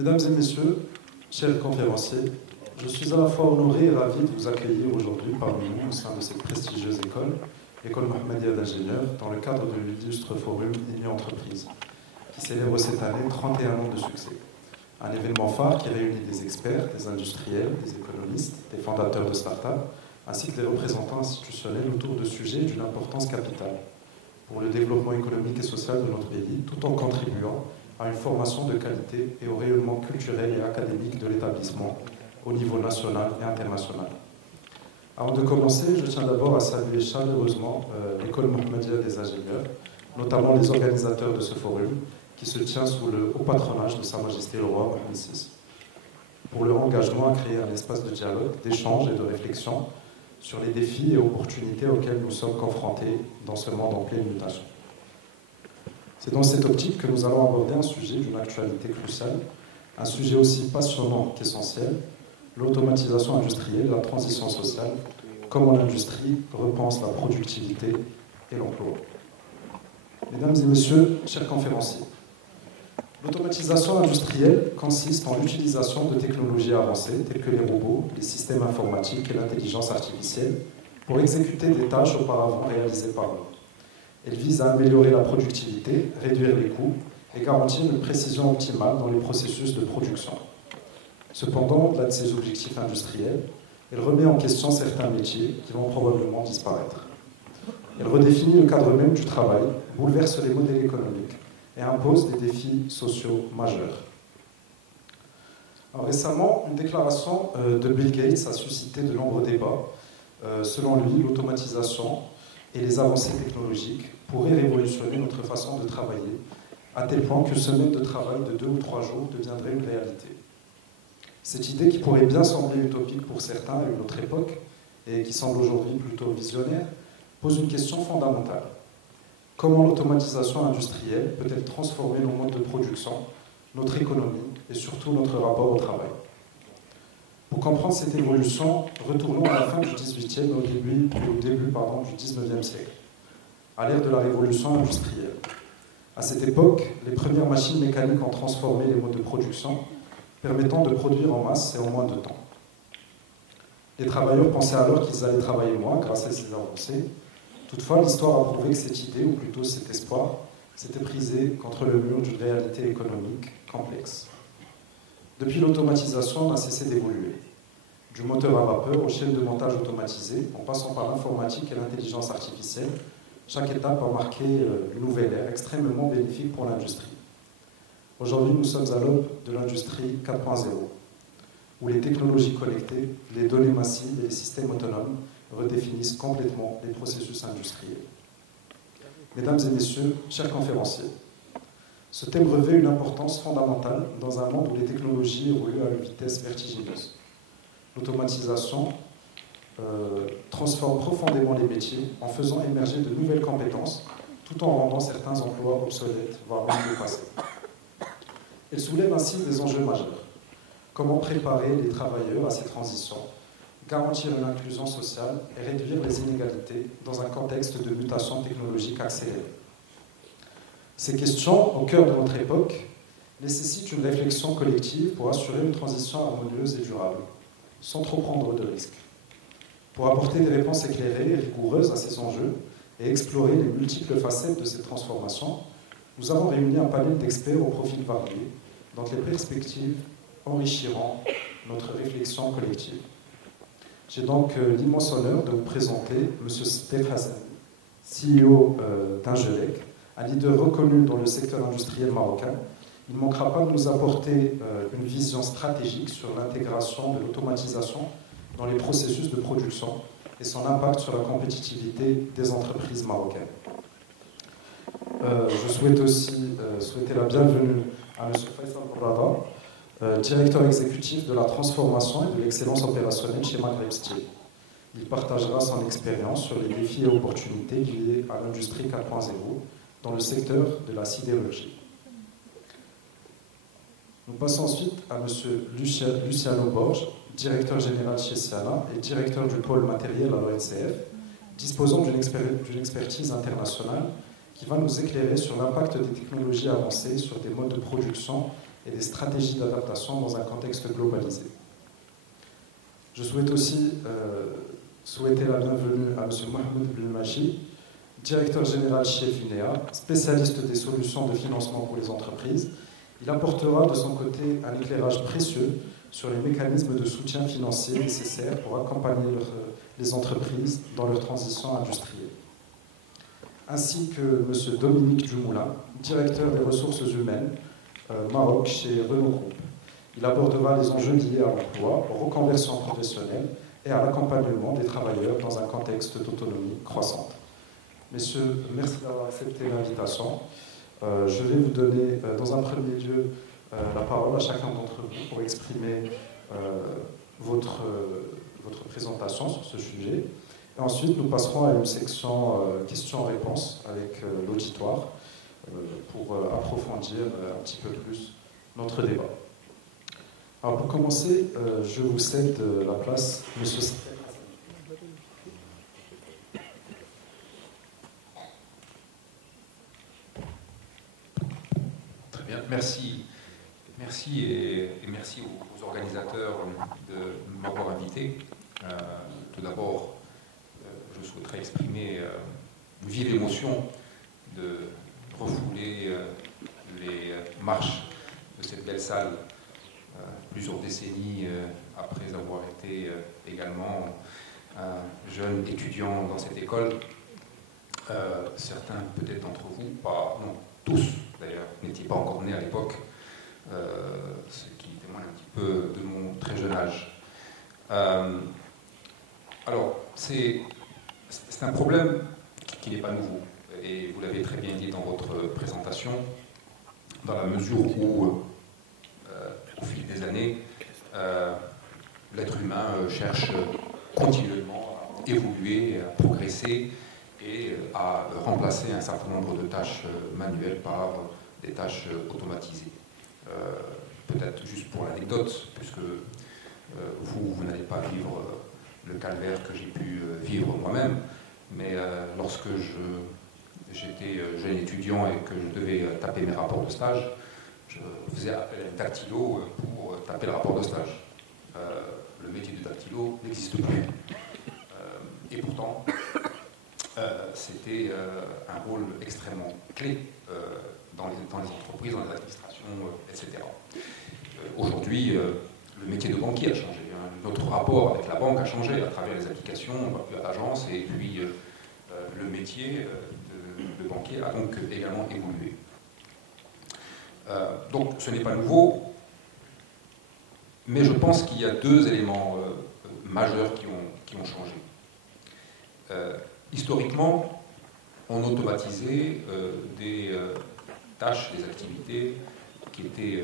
Mesdames et messieurs, chers conférenciers, je suis à la fois honoré et ravi de vous accueillir aujourd'hui parmi nous au sein de cette prestigieuse école, l'école Mohammedia d'ingénieurs, dans le cadre de l'illustre forum Union Entreprise, qui célèbre cette année 31 ans de succès. Un événement phare qui réunit des experts, des industriels, des économistes, des fondateurs de start-up, ainsi que des représentants institutionnels autour de sujets d'une importance capitale pour le développement économique et social de notre pays, tout en contribuant à une formation de qualité et au rayonnement culturel et académique de l'établissement au niveau national et international. Avant de commencer, je tiens d'abord à saluer chaleureusement l'école Mohammedia des ingénieurs, notamment les organisateurs de ce forum, qui se tient sous le haut patronage de Sa Majesté le Roi Mohammed VI, pour leur engagement à créer un espace de dialogue, d'échange et de réflexion sur les défis et opportunités auxquels nous sommes confrontés dans ce monde en pleine mutation. C'est dans cette optique que nous allons aborder un sujet d'une actualité cruciale, un sujet aussi passionnant qu'essentiel, l'automatisation industrielle, la transition sociale, comment l'industrie repense la productivité et l'emploi. Mesdames et messieurs, chers conférenciers, l'automatisation industrielle consiste en l'utilisation de technologies avancées telles que les robots, les systèmes informatiques et l'intelligence artificielle pour exécuter des tâches auparavant réalisées par l'homme. Elle vise à améliorer la productivité, réduire les coûts et garantir une précision optimale dans les processus de production. Cependant, au-delà de ces objectifs industriels, elle remet en question certains métiers qui vont probablement disparaître. Elle redéfinit le cadre même du travail, bouleverse les modèles économiques et impose des défis sociaux majeurs. Alors, récemment, une déclaration de Bill Gates a suscité de nombreux débats. Selon lui, l'automatisation et les avancées technologiques pourraient révolutionner notre façon de travailler, à tel point qu'une semaine de travail de 2 ou 3 jours deviendrait une réalité. Cette idée, qui pourrait bien sembler utopique pour certains à une autre époque, et qui semble aujourd'hui plutôt visionnaire, pose une question fondamentale. Comment l'automatisation industrielle peut-elle transformer nos modes de production, notre économie et surtout notre rapport au travail? Pour comprendre cette évolution, retournons à la fin du XVIIIe au début du XIXe siècle, à l'ère de la révolution industrielle. À cette époque, les premières machines mécaniques ont transformé les modes de production, permettant de produire en masse et en moins de temps. Les travailleurs pensaient alors qu'ils allaient travailler moins grâce à ces avancées. Toutefois, l'histoire a prouvé que cette idée, ou plutôt cet espoir, s'était brisé contre le mur d'une réalité économique complexe. Depuis, l'automatisation n'a cessé d'évoluer. Du moteur à vapeur aux chaînes de montage automatisées, en passant par l'informatique et l'intelligence artificielle, chaque étape a marqué une nouvelle ère extrêmement bénéfique pour l'industrie. Aujourd'hui, nous sommes à l'aube de l'industrie 4.0, où les technologies connectées, les données massives et les systèmes autonomes redéfinissent complètement les processus industriels. Mesdames et messieurs, chers conférenciers, ce thème revêt une importance fondamentale dans un monde où les technologies évoluent à une vitesse vertigineuse. L'automatisation transforme profondément les métiers en faisant émerger de nouvelles compétences tout en rendant certains emplois obsolètes, voire même dépassés. Elle soulève ainsi des enjeux majeurs. Comment préparer les travailleurs à ces transitions, garantir une inclusion sociale et réduire les inégalités dans un contexte de mutation technologique accélérée? Ces questions, au cœur de notre époque, nécessitent une réflexion collective pour assurer une transition harmonieuse et durable, sans trop prendre de risques. Pour apporter des réponses éclairées et rigoureuses à ces enjeux et explorer les multiples facettes de cette transformation, nous avons réuni un panel d'experts au profil varié, dont les perspectives enrichiront notre réflexion collective. J'ai donc l'immense honneur de vous présenter M. Stef Hassan, CEO d'Ingelec, un leader reconnu dans le secteur industriel marocain. Il ne manquera pas de nous apporter une vision stratégique sur l'intégration de l'automatisation dans les processus de production et son impact sur la compétitivité des entreprises marocaines. Je souhaite aussi souhaiter la bienvenue à M. Faisal Bourrada, directeur exécutif de la transformation et de l'excellence opérationnelle chez Maghreb Steel. Il partagera son expérience sur les défis et opportunités liés à l'industrie 4.0 dans le secteur de la sidérurgie. Nous passons ensuite à M. Luciano Borges, directeur général chez Ciana et directeur du pôle matériel à l'ONCF, disposant d'une expertise internationale qui va nous éclairer sur l'impact des technologies avancées sur des modes de production et des stratégies d'adaptation dans un contexte globalisé. Je souhaite aussi souhaiter la bienvenue à M. Mohamed Belmachi, directeur général chez FUNEA, spécialiste des solutions de financement pour les entreprises. Il apportera de son côté un éclairage précieux sur les mécanismes de soutien financier nécessaires pour accompagner les entreprises dans leur transition industrielle. Ainsi que M. Dominique Dumoulin, directeur des ressources humaines Maroc chez Renault Group. Il abordera les enjeux liés à l'emploi, aux reconversions professionnelles et à l'accompagnement des travailleurs dans un contexte d'autonomie croissante. Messieurs, merci d'avoir accepté l'invitation. Je vais vous donner dans un premier lieu la parole à chacun d'entre vous pour exprimer votre présentation sur ce sujet. Et ensuite, nous passerons à une section questions-réponses avec l'auditoire pour approfondir un petit peu plus notre débat. Alors pour commencer, je vous cède la place, Monsieur. Très bien, merci. Merci et merci aux organisateurs de m'avoir invité. Tout d'abord, je souhaiterais exprimer une vive émotion de refouler les marches de cette belle salle plusieurs décennies après avoir été également un jeune étudiant dans cette école. Certains peut-être d'entre vous, non tous d'ailleurs, n'étaient pas encore nés à l'époque, ce qui témoigne un petit peu de mon très jeune âge. Alors, c'est un problème qui n'est pas nouveau, et vous l'avez très bien dit dans votre présentation, dans la mesure où, au fil des années, l'être humain cherche continuellement à évoluer, à progresser et à remplacer un certain nombre de tâches manuelles par des tâches automatisées. Peut-être juste pour l'anecdote, puisque vous n'allez pas vivre le calvaire que j'ai pu vivre moi-même, mais lorsque j'étais jeune étudiant et que je devais taper mes rapports de stage, je faisais appel à un dactylo pour taper le rapport de stage. Le métier de dactylo n'existe plus. Et pourtant, c'était un rôle extrêmement clé dans les entreprises, dans les administrations, etc. Aujourd'hui, le métier de banquier a changé. Notre rapport avec la banque a changé à travers les applications, l'agence, et puis le métier de banquier a donc également évolué. Donc ce n'est pas nouveau, mais je pense qu'il y a deux éléments majeurs qui ont changé. Historiquement, on automatisait des tâches, des activités qui étaient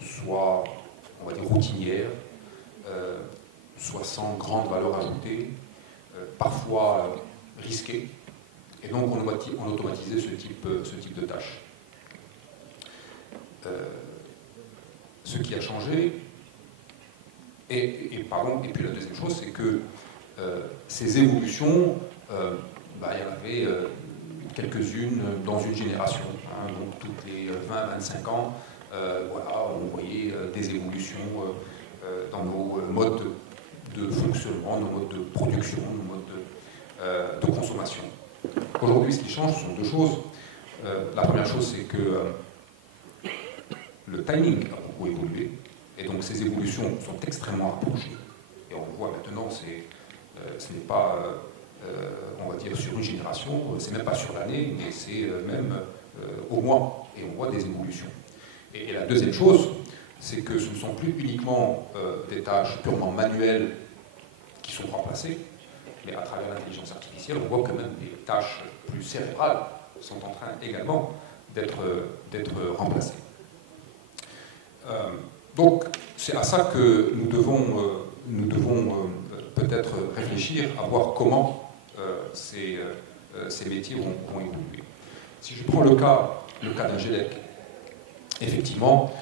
soit, on va dire, routinières, soit sans grande valeur ajoutée, parfois risquées, et donc on automatisait ce type de tâches. Ce qui a changé, et puis la deuxième chose, c'est que ces évolutions, il y en avait quelques-unes dans une génération, donc toutes les 20-25 ans, on voyait des évolutions dans nos modes de fonctionnement, nos modes de production, nos modes de consommation. Aujourd'hui, ce qui change, ce sont deux choses. La première chose, c'est que le timing a beaucoup évolué, et donc ces évolutions sont extrêmement rapprochées. Et on le voit maintenant, ce n'est pas, on va dire, sur une génération, c'est même pas sur l'année, mais c'est même au mois, et on voit des évolutions. Et la deuxième chose, c'est que ce ne sont plus uniquement des tâches purement manuelles qui sont remplacées, mais à travers l'intelligence artificielle, on voit que même des tâches plus cérébrales sont en train également d'être remplacées. Donc, c'est à ça que nous devons peut-être réfléchir à voir comment ces métiers vont évoluer. Si je prends le cas d'Angelec, effectivement,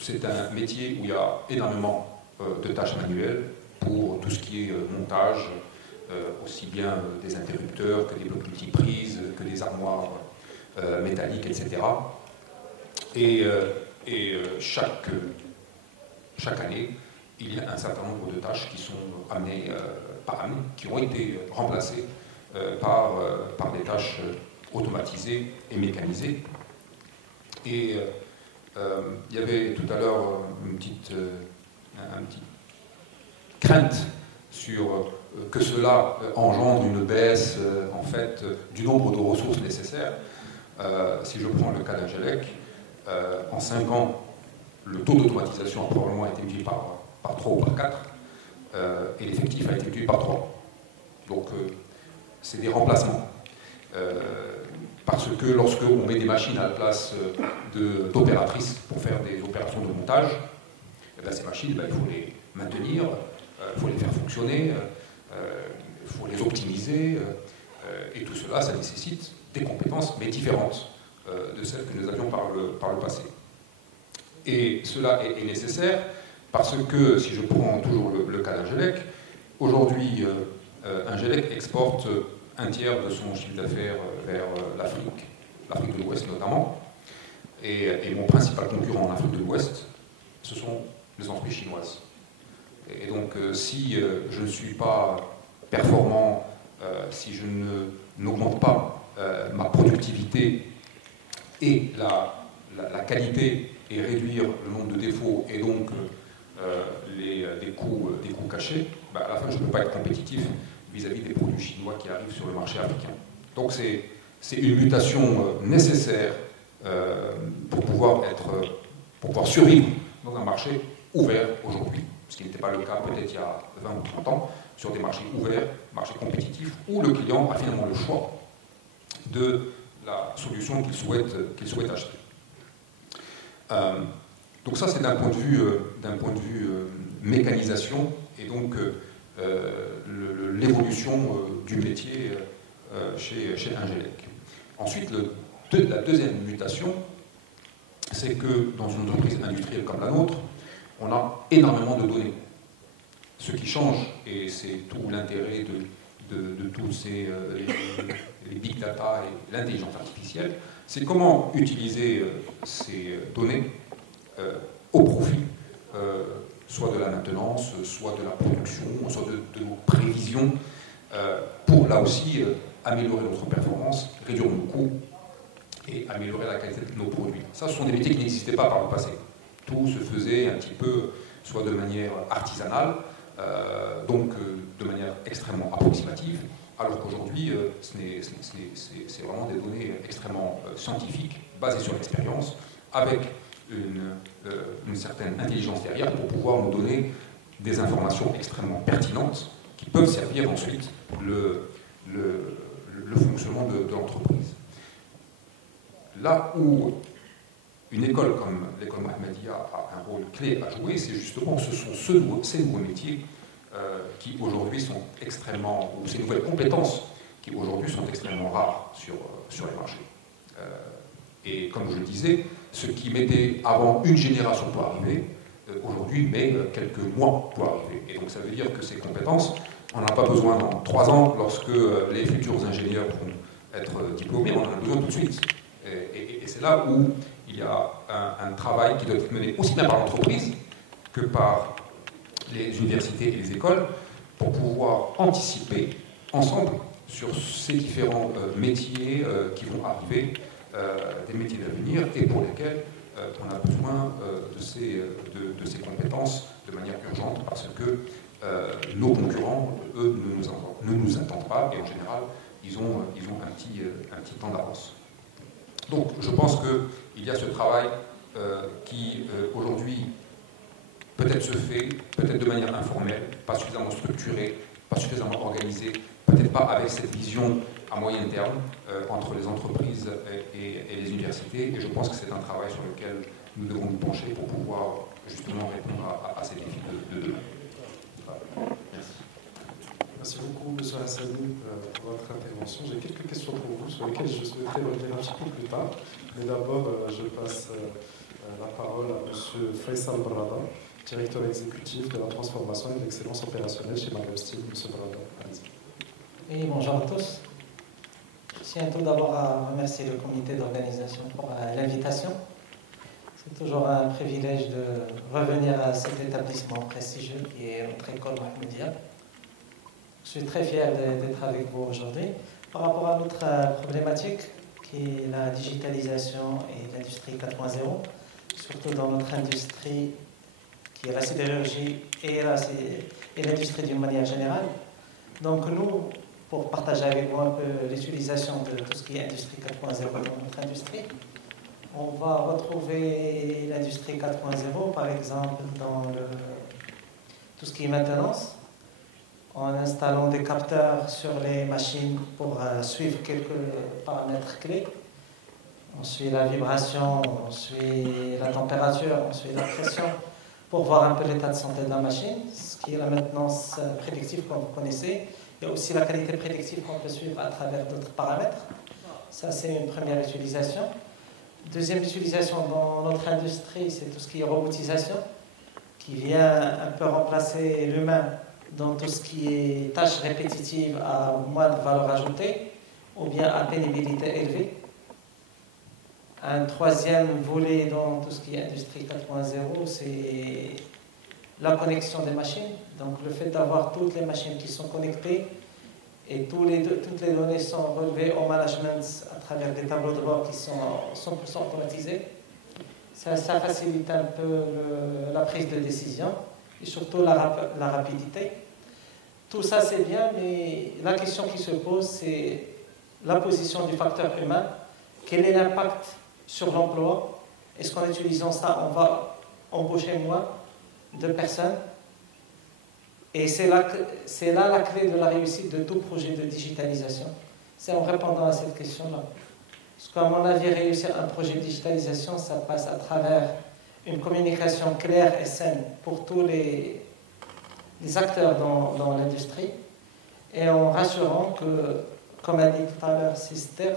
c'est un métier où il y a énormément de tâches manuelles pour tout ce qui est montage, aussi bien des interrupteurs que des blocs multiprises, que des armoires métalliques, etc. Chaque année, il y a un certain nombre de tâches qui sont amenées par année, qui ont été remplacées par des tâches automatisées et mécanisées. Et il y avait tout à l'heure une petite crainte sur que cela engendre une baisse en fait du nombre de ressources nécessaires. Si je prends le cas d'Angelec, en 5 ans, le taux d'automatisation a probablement été multiplié par 3 ou par 4, et l'effectif a été multiplié par 3. Donc c'est ces parce que lorsque on met des machines à la place d'opératrices pour faire des opérations de montage, ces machines, il faut les maintenir, il faut les faire fonctionner, il faut les optimiser, et tout cela, ça nécessite des compétences, mais différentes de celles que nous avions par le passé. Et cela est nécessaire parce que, si je prends toujours le cas d'Angelec, aujourd'hui, Angelec exporte un tiers de son chiffre d'affaires vers l'Afrique de l'Ouest notamment. Et mon principal concurrent en Afrique de l'Ouest, ce sont les entreprises chinoises. Et donc, si je ne suis pas performant, si je n'augmente pas ma productivité et la qualité et réduire le nombre de défauts et donc des coûts cachés, à la fin, je ne peux pas être compétitif vis-à-vis des produits chinois qui arrivent sur le marché africain. Donc c'est une mutation nécessaire pour pouvoir survivre dans un marché ouvert aujourd'hui, ce qui n'était pas le cas peut-être il y a 20 ou 30 ans, sur des marchés ouverts, marchés compétitifs, où le client a finalement le choix de la solution qu'il souhaite acheter. Donc ça, c'est d'un point de vue mécanisation et donc l'évolution du métier chez Angelec. Ensuite, la deuxième mutation, c'est que dans une entreprise industrielle comme la nôtre, on a énormément de données. Ce qui change, et c'est tout l'intérêt de tous les big data et l'intelligence artificielle, c'est comment utiliser ces données au profit soit de la maintenance, soit de la production, soit de nos prévisions, pour là aussi améliorer notre performance, réduire nos coûts et améliorer la qualité de nos produits. Ça, ce sont des métiers qui n'existaient pas par le passé. Tout se faisait un petit peu, soit de manière artisanale, donc de manière extrêmement approximative, alors qu'aujourd'hui, c'est vraiment des données extrêmement scientifiques, basées sur l'expérience, avec une certaine intelligence derrière pour pouvoir nous donner des informations extrêmement pertinentes qui peuvent servir ensuite le fonctionnement de l'entreprise. Là où une école comme l'école Mohammedia a un rôle clé à jouer, c'est justement ces nouveaux métiers qui aujourd'hui sont extrêmement, ou ces nouvelles compétences qui aujourd'hui sont extrêmement rares sur les marchés. Et comme je le disais, ce qui mettait avant une génération pour arriver, aujourd'hui met quelques mois pour arriver. Et donc ça veut dire que ces compétences, on n'en a pas besoin dans 3 ans, lorsque les futurs ingénieurs vont être diplômés, on en a besoin tout de suite. Et c'est là où il y a un travail qui doit être mené aussi bien par l'entreprise que par les universités et les écoles pour pouvoir anticiper ensemble sur ces différents métiers qui vont arriver, des métiers d'avenir et pour lesquels on a besoin de ces compétences de manière urgente parce que nos concurrents, eux, ne nous attendent pas et en général, ils ont un petit temps d'avance. Donc je pense qu'il y a ce travail qui aujourd'hui peut-être se fait, peut-être de manière informelle, pas suffisamment structurée, pas suffisamment organisée, peut-être pas avec cette vision à moyen terme entre les entreprises et les universités. Et je pense que c'est un travail sur lequel nous devons nous pencher pour pouvoir justement répondre à ces défis de demain. Voilà. Merci. Merci beaucoup, M. Hassani, pour votre intervention. J'ai quelques questions pour vous sur lesquelles je souhaiterais revenir un petit peu plus tard. Mais d'abord, je passe la parole à M. Faisal Brada, directeur exécutif de la transformation et de l'excellence opérationnelle chez Maghreb Steel. M. Brada, allez-y. Oui, bonjour à tous. Je tiens tout d'abord à remercier le comité d'organisation pour l'invitation. C'est toujours un privilège de revenir à cet établissement prestigieux qui est notre école Mahmoudia. Je suis très fier d'être avec vous aujourd'hui. Par rapport à notre problématique, qui est la digitalisation et l'industrie 4.0, surtout dans notre industrie qui est la sidérurgie et l'industrie d'une manière générale. Donc nous, pour partager avec vous un peu l'utilisation de tout ce qui est industrie 4.0 dans notre industrie, on va retrouver l'industrie 4.0 par exemple dans tout ce qui est maintenance, en installant des capteurs sur les machines pour suivre quelques paramètres clés. On suit la vibration, on suit la température, on suit la pression pour voir un peu l'état de santé de la machine, ce qui est la maintenance prédictive comme vous connaissez. Il y a aussi la qualité prédictive qu'on peut suivre à travers d'autres paramètres. Ça, c'est une première utilisation. Deuxième utilisation dans notre industrie, c'est tout ce qui est robotisation, qui vient un peu remplacer l'humain dans tout ce qui est tâches répétitives à moins de valeur ajoutée ou bien à pénibilité élevée. Un troisième volet dans tout ce qui est industrie 4.0, c'est la connexion des machines. Donc le fait d'avoir toutes les machines qui sont connectées et toutes les données sont relevées au management à travers des tableaux de bord qui sont 100% automatisés. Ça facilite un peu la prise de décision et surtout la rapidité. Tout ça c'est bien, mais la question qui se pose, c'est la position du facteur humain. Quel est l'impact sur l'emploi? Est-ce qu'en utilisant ça, on va embaucher moins de personnes? Et c'est là la clé de la réussite de tout projet de digitalisation. C'est en répondant à cette question-là. Parce qu'à mon avis, réussir un projet de digitalisation, ça passe à travers une communication claire et saine pour tous les acteurs dans l'industrie, et en rassurant que, comme a dit tout à l'heure Sister,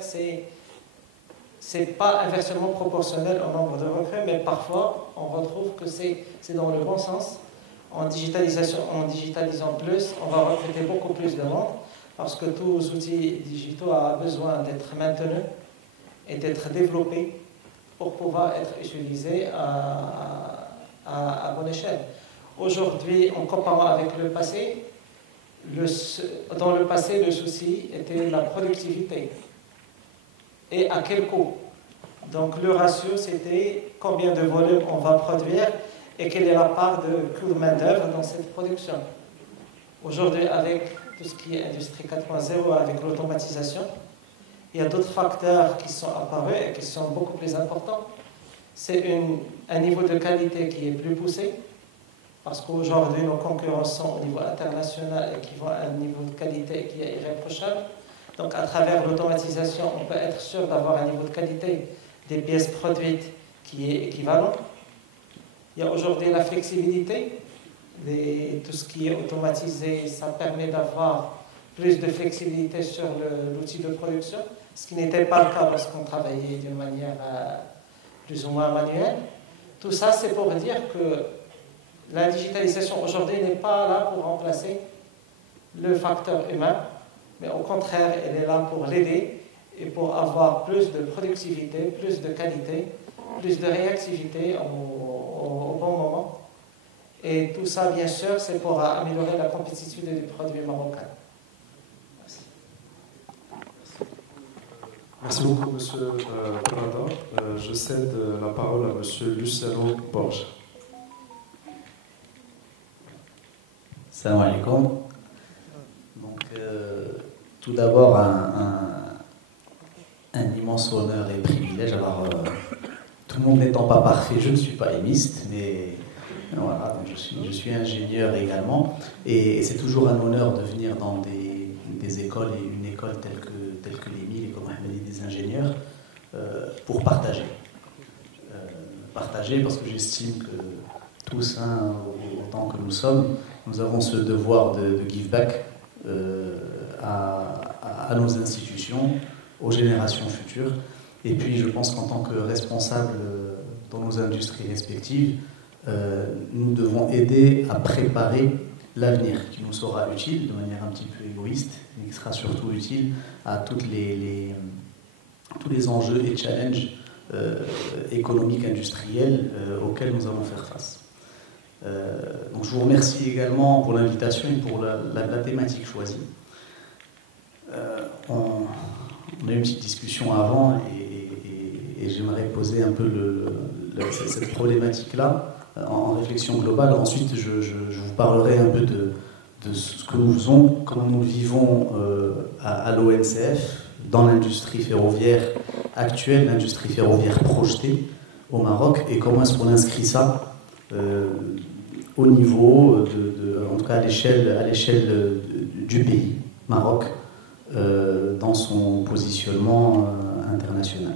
c'est pas inversement proportionnel au nombre de recrues, mais parfois on retrouve que c'est dans le bon sens. En digitalisant plus, on va recruter beaucoup plus de monde, parce que tous les outils digitaux ont besoin d'être maintenus et d'être développés pour pouvoir être utilisés à bonne échelle. Aujourd'hui, en comparant avec le passé, dans le passé, le souci était la productivité. Et à quel coût? Donc le ratio, c'était combien de volume on va produire et quelle est la part de coût de main-d'œuvre dans cette production. Aujourd'hui, avec tout ce qui est industrie 4.0, avec l'automatisation, il y a d'autres facteurs qui sont apparus et qui sont beaucoup plus importants. C'est un niveau de qualité qui est plus poussé, parce qu'aujourd'hui, nos concurrents sont au niveau international et qui vont à un niveau de qualité qui est irréprochable. Donc, à travers l'automatisation, on peut être sûr d'avoir un niveau de qualité des pièces produites qui est équivalent. Il y a aujourd'hui la flexibilité. Tout ce qui est automatisé, ça permet d'avoir plus de flexibilité sur l'outil de production, ce qui n'était pas le cas lorsqu'on travaillait d'une manière plus ou moins manuelle. Tout ça, c'est pour dire que la digitalisation aujourd'hui n'est pas là pour remplacer le facteur humain, mais au contraire, elle est là pour l'aider et pour avoir plus de productivité, plus de qualité, plus de réactivité au bon moment. Et tout ça, bien sûr, c'est pour améliorer la compétitivité du produit marocain. Merci. Merci beaucoup, Monsieur Prada. Je cède la parole à Monsieur Luciano Borges. Salam alaikum. Donc, tout d'abord, un immense honneur et privilège. Alors, tout le monde n'étant pas parfait, je ne suis pas émiste, mais voilà, donc je suis ingénieur également. Et c'est toujours un honneur de venir dans des écoles, et une école telle que l'EMI, l'école Mohamedi des ingénieurs, pour partager. Partager parce que j'estime que tous, autant que nous sommes, nous avons ce devoir de give back à nos institutions, aux générations futures. Et puis je pense qu'en tant que responsables dans nos industries respectives, nous devons aider à préparer l'avenir qui nous sera utile de manière un petit peu égoïste, mais qui sera surtout utile à tous les enjeux et challenges économiques, industrielles auxquelles nous allons faire face. Donc je vous remercie également pour l'invitation et pour la thématique choisie. On a eu une petite discussion avant et j'aimerais poser un peu cette problématique-là en réflexion globale. Ensuite, je vous parlerai un peu de ce que nous faisons, comment nous vivons à l'ONCF, dans l'industrie ferroviaire actuelle, l'industrie ferroviaire projetée au Maroc, et comment est-ce qu'on inscrit ça au niveau, en tout cas à l'échelle du pays, Maroc, dans son positionnement international.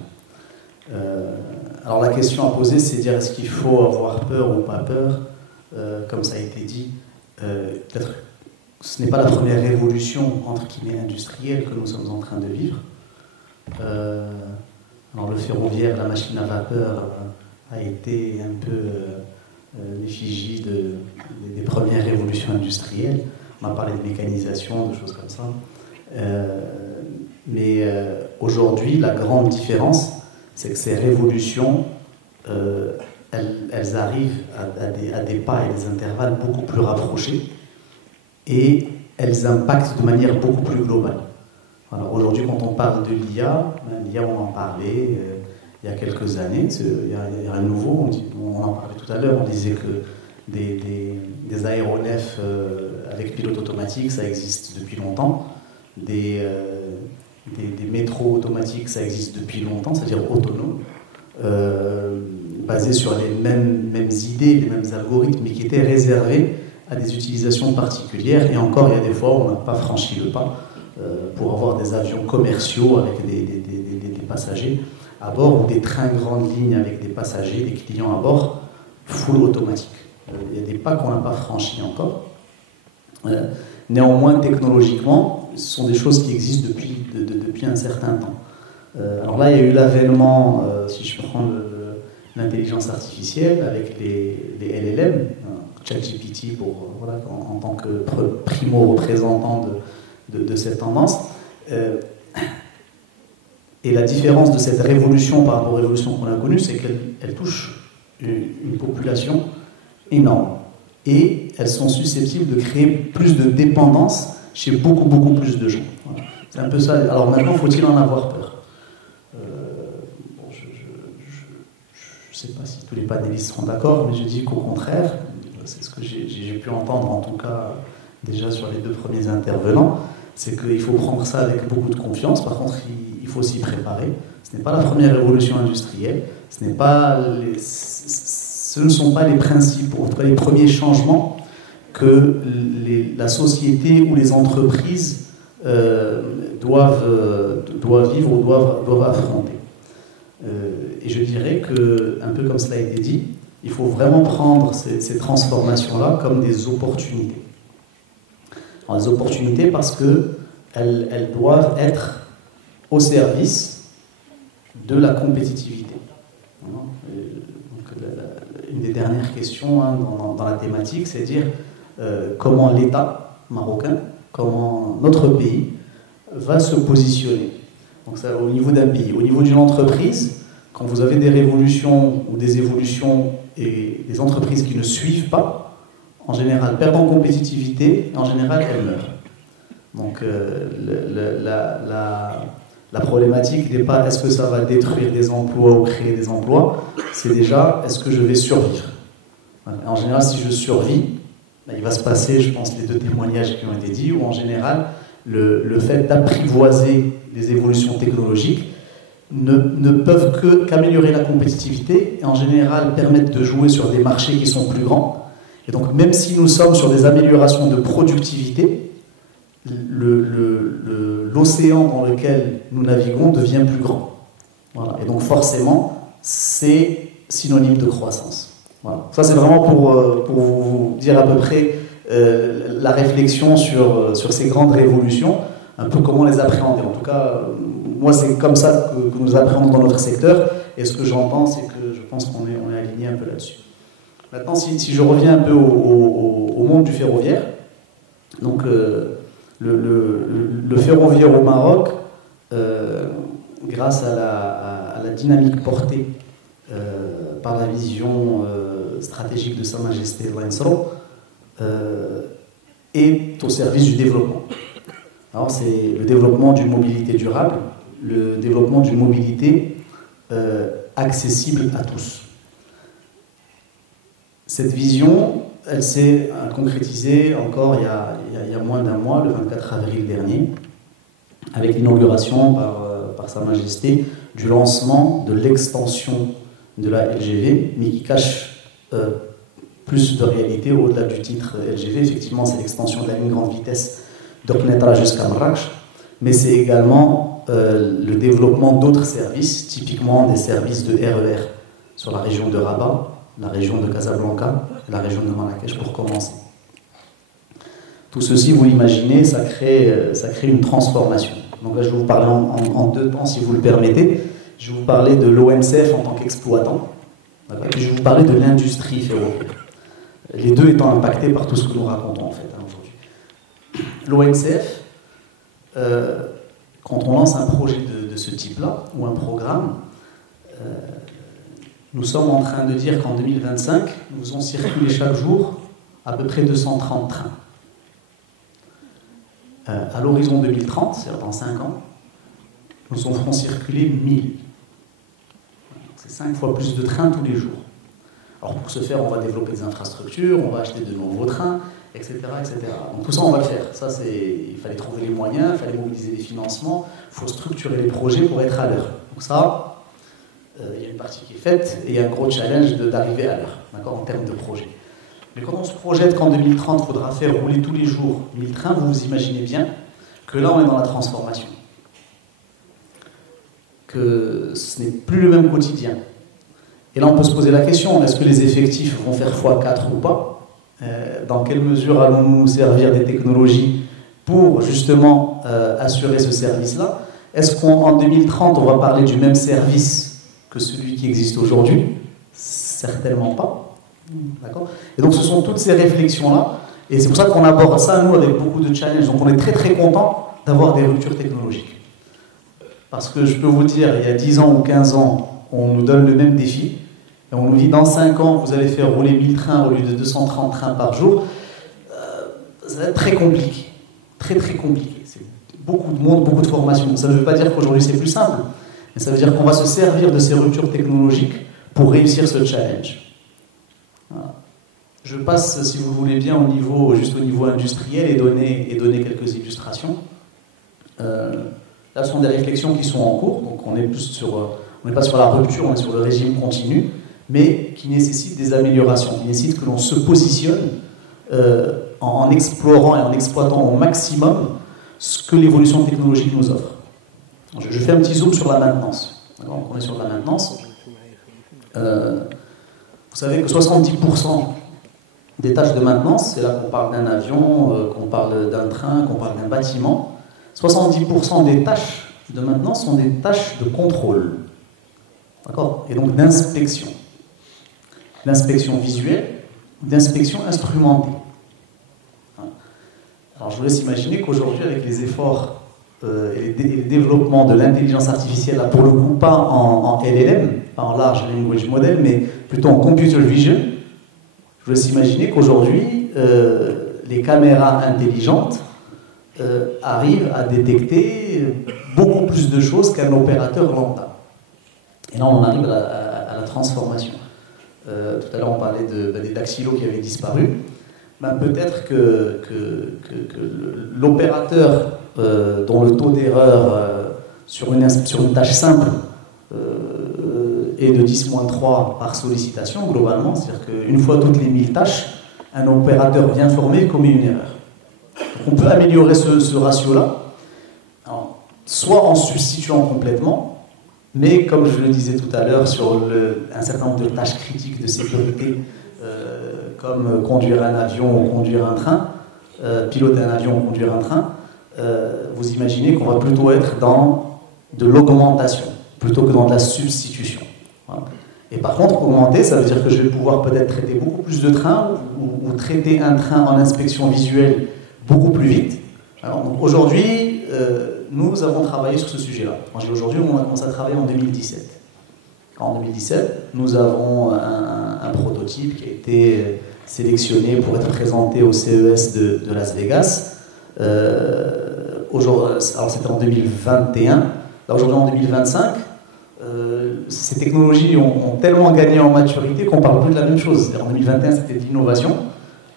Alors la question à poser, c'est de dire est-ce qu'il faut avoir peur ou pas peur, comme ça a été dit. Peut-être ce n'est pas la première révolution entre guillemets industrielle que nous sommes en train de vivre. Alors le ferroviaire, la machine à vapeur a été un peu l'effigie des premières révolutions industrielles. On a parlé de mécanisation, de choses comme ça. Mais aujourd'hui, la grande différence, c'est que ces révolutions, elles arrivent à des pas et des intervalles beaucoup plus rapprochés et elles impactent de manière beaucoup plus globale. Alors aujourd'hui, quand on parle de l'IA, l'IA, on en parlait il y a quelques années, il y a un nouveau, on en parlait tout à l'heure, on disait que des aéronefs avec pilote automatique, ça existe depuis longtemps, des métros automatiques, ça existe depuis longtemps, c'est-à-dire autonomes, basés sur les mêmes idées, les mêmes algorithmes, mais qui étaient réservés à des utilisations particulières. Et encore, il y a des fois où on n'a pas franchi le pas pour avoir des avions commerciaux avec des passagers à bord, ou des trains grandes lignes avec des passagers, des clients à bord, full automatique. Il y a des pas qu'on n'a pas franchis encore. Néanmoins, technologiquement, ce sont des choses qui existent depuis un certain temps. Alors là, il y a eu l'avènement, si je prends l'intelligence artificielle, avec les LLM, ChatGPT voilà, en tant que primo-représentant de cette tendance. Et la différence de cette révolution par rapport aux révolutions qu'on a connues, c'est qu'elle touche une population énorme. Et elles sont susceptibles de créer plus de dépendance chez beaucoup plus de gens. Voilà. C'est un peu ça. Alors maintenant, faut-il en avoir peur? Je ne sais pas si tous les panélistes seront d'accord, mais je dis qu'au contraire, c'est ce que j'ai pu entendre en tout cas déjà sur les deux premiers intervenants, c'est qu'il faut prendre ça avec beaucoup de confiance. Par contre, il faut s'y préparer. Ce n'est pas la première révolution industrielle, ce ne sont pas les principaux, en tout cas les premiers changements que la société ou les entreprises doivent vivre ou doivent affronter. Et je dirais que, un peu comme cela a été dit, il faut vraiment prendre ces transformations-là comme des opportunités. Alors, des opportunités parce qu'elles doivent être au service de la compétitivité. Une des dernières questions dans la thématique, c'est de dire comment l'État marocain, comment notre pays va se positionner. Donc ça, au niveau d'un pays. Au niveau d'une entreprise, quand vous avez des révolutions ou des évolutions et des entreprises qui ne suivent pas, en général perdent en compétitivité, et en général elles meurent. Donc la problématique n'est pas est-ce que ça va détruire des emplois ou créer des emplois, c'est déjà est-ce que je vais survivre. En général, si je survis, il va se passer, je pense, les deux témoignages qui ont été dits, où en général, le fait d'apprivoiser les évolutions technologiques ne peuvent qu'améliorer la compétitivité et en général permettre de jouer sur des marchés qui sont plus grands. Et donc, même si nous sommes sur des améliorations de productivité, l'océan dans lequel nous naviguons devient plus grand. Voilà. Et donc forcément, c'est synonyme de croissance. Voilà. Ça, c'est vraiment pour vous dire à peu près la réflexion sur ces grandes révolutions, un peu comment les appréhender. En tout cas, moi, c'est comme ça que nous appréhendons dans notre secteur, et ce que j'entends, c'est que je pense qu'on est aligné un peu là-dessus. Maintenant, si je reviens un peu au monde du ferroviaire, donc le ferroviaire au Maroc, grâce à la dynamique portée par la vision stratégique de Sa Majesté Lansro, est au service du développement. Alors c'est le développement d'une mobilité durable, le développement d'une mobilité accessible à tous. Cette vision, elle s'est concrétisée encore il y a moins d'un mois, le 24 avril dernier, avec l'inauguration par Sa Majesté du lancement de l'extension de la LGV, mais qui cache plus de réalité au-delà du titre LGV. Effectivement, c'est l'extension de la ligne grande vitesse d'Oknetra jusqu'à Marrakech, mais c'est également le développement d'autres services, typiquement des services de RER sur la région de Rabat, la région de Casablanca et la région de Marrakech pour commencer. Tout ceci, vous l'imaginez, ça crée une transformation. Donc là, je vais vous parler en deux temps, si vous le permettez. Je vais vous parler de l'ONCF en tant qu'exploitant, et je vais vous parler de l'industrie ferroviaire. Les deux étant impactés par tout ce que nous racontons en fait aujourd'hui. L'ONCF, quand on lance un projet de ce type-là, ou un programme, nous sommes en train de dire qu'en 2025, nous faisons circuler chaque jour à peu près 230 trains. À l'horizon 2030, c'est-à-dire dans 5 ans, nous en ferons circuler 1000. C'est 5 fois plus de trains tous les jours. Alors pour ce faire, on va développer des infrastructures, on va acheter de nouveaux trains, etc. etc. Donc tout ça, on va le faire. Ça, il fallait trouver les moyens, il fallait mobiliser les financements, il faut structurer les projets pour être à l'heure. Donc ça, il y a une partie qui est faite et il y a un gros challenge d'arriver à l'heure, d'accord, en termes de projet. Mais quand on se projette qu'en 2030, il faudra faire rouler tous les jours 1000 trains, vous vous imaginez bien que là, on est dans la transformation. Que ce n'est plus le même quotidien. Et là, on peut se poser la question, est-ce que les effectifs vont faire x4 ou pas ? Dans quelle mesure allons-nous nous servir des technologies pour justement assurer ce service-là ? Est-ce qu'en 2030, on va parler du même service que celui qui existe aujourd'hui? Certainement pas. D'accord ? Et donc, ce sont toutes ces réflexions-là, et c'est pour ça qu'on aborde ça, nous, avec beaucoup de challenges. Donc, on est très, très content d'avoir des ruptures technologiques. Parce que je peux vous dire, il y a 10 ans ou 15 ans, on nous donne le même défi, et on nous dit, dans 5 ans, vous allez faire rouler 1000 trains au lieu de 230 trains par jour. Ça va être très compliqué. Très, très compliqué. C'est beaucoup de monde, beaucoup de formation. Ça ne veut pas dire qu'aujourd'hui, c'est plus simple. Mais ça veut dire qu'on va se servir de ces ruptures technologiques pour réussir ce challenge. Voilà. Je passe, si vous voulez bien, juste au niveau industriel et donner quelques illustrations. Là, ce sont des réflexions qui sont en cours, donc on n'est pas sur la rupture, on est sur le régime continu, mais qui nécessitent des améliorations, qui nécessitent que l'on se positionne en explorant et en exploitant au maximum ce que l'évolution technologique nous offre. Je fais un petit zoom sur la maintenance. Donc on est sur la maintenance. Vous savez que 70% des tâches de maintenance, c'est là qu'on parle d'un avion, qu'on parle d'un train, qu'on parle d'un bâtiment, 70% des tâches de maintenance sont des tâches de contrôle. D'accord ? Et donc d'inspection. D'inspection visuelle, d'inspection instrumentée. Alors je vous laisse imaginer qu'aujourd'hui, avec les efforts et le développement de l'intelligence artificielle, là, pour le coup, pas en LLM, pas en Large Language Model, mais plutôt en Computer Vision, je vous laisse imaginer qu'aujourd'hui, les caméras intelligentes arrivent à détecter beaucoup plus de choses qu'un opérateur lambda. Et là, on arrive à la transformation. Tout à l'heure, on parlait des dactylos qui avaient disparu. Ben, peut-être que l'opérateur dont le taux d'erreur sur une tâche simple est de 10-3 par sollicitation, globalement, c'est-à-dire qu'une fois toutes les 1000 tâches, un opérateur bien formé commet une erreur. Donc on peut améliorer ce ratio-là, soit en substituant complètement, mais comme je le disais tout à l'heure, sur un certain nombre de tâches critiques de sécurité, comme conduire un avion ou conduire un train, piloter un avion ou conduire un train, vous imaginez qu'on va plutôt être dans de l'augmentation, plutôt que dans de la substitution. Voilà. Et par contre, augmenter, ça veut dire que je vais pouvoir peut-être traiter beaucoup plus de trains ou traiter un train en inspection visuelle beaucoup plus vite. Alors, aujourd'hui, nous avons travaillé sur ce sujet-là. Aujourd'hui, on a commencé à travailler en 2017. En 2017, nous avons un prototype qui a été sélectionné pour être présenté au CES de Las Vegas. Alors c'était en 2021. Là, aujourd'hui, en 2025, ces technologies ont tellement gagné en maturité qu'on ne parle plus de la même chose. En 2021, c'était de l'innovation.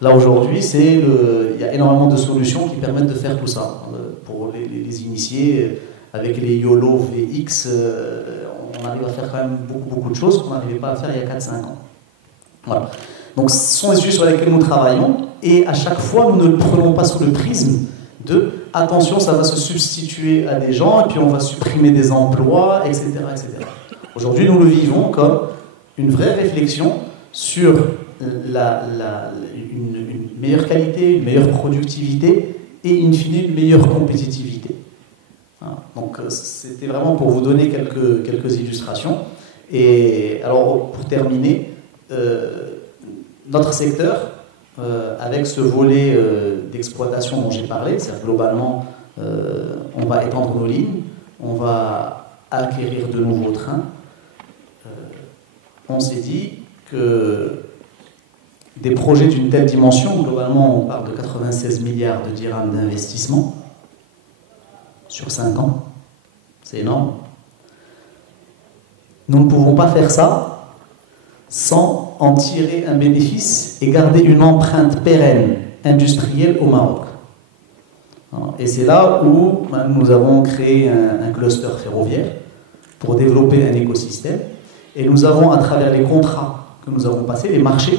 Là, aujourd'hui, il y a énormément de solutions qui permettent de faire tout ça. Pour les initiés, avec les YOLO VX, on arrive à faire quand même beaucoup de choses qu'on n'arrivait pas à faire il y a 4-5 ans. Voilà. Donc, ce sont les sujets sur lesquels nous travaillons, et à chaque fois, nous ne le prenons pas sous le prisme de « attention, ça va se substituer à des gens, et puis on va supprimer des emplois, etc. etc. » Aujourd'hui, nous le vivons comme une vraie réflexion sur une meilleure qualité, une meilleure productivité et in fine une meilleure compétitivité. Voilà. Donc c'était vraiment pour vous donner quelques illustrations. Et alors pour terminer, notre secteur, avec ce volet d'exploitation dont j'ai parlé, c'est-à-dire globalement on va étendre nos lignes, on va acquérir de nouveaux trains, on s'est dit que des projets d'une telle dimension, globalement on parle de 96 milliards de dirhams d'investissement sur 5 ans, c'est énorme. Nous ne pouvons pas faire ça sans en tirer un bénéfice et garder une empreinte pérenne industrielle au Maroc. Et c'est là où nous avons créé un cluster ferroviaire pour développer un écosystème, et nous avons, à travers les contrats que nous avons passés, les marchés,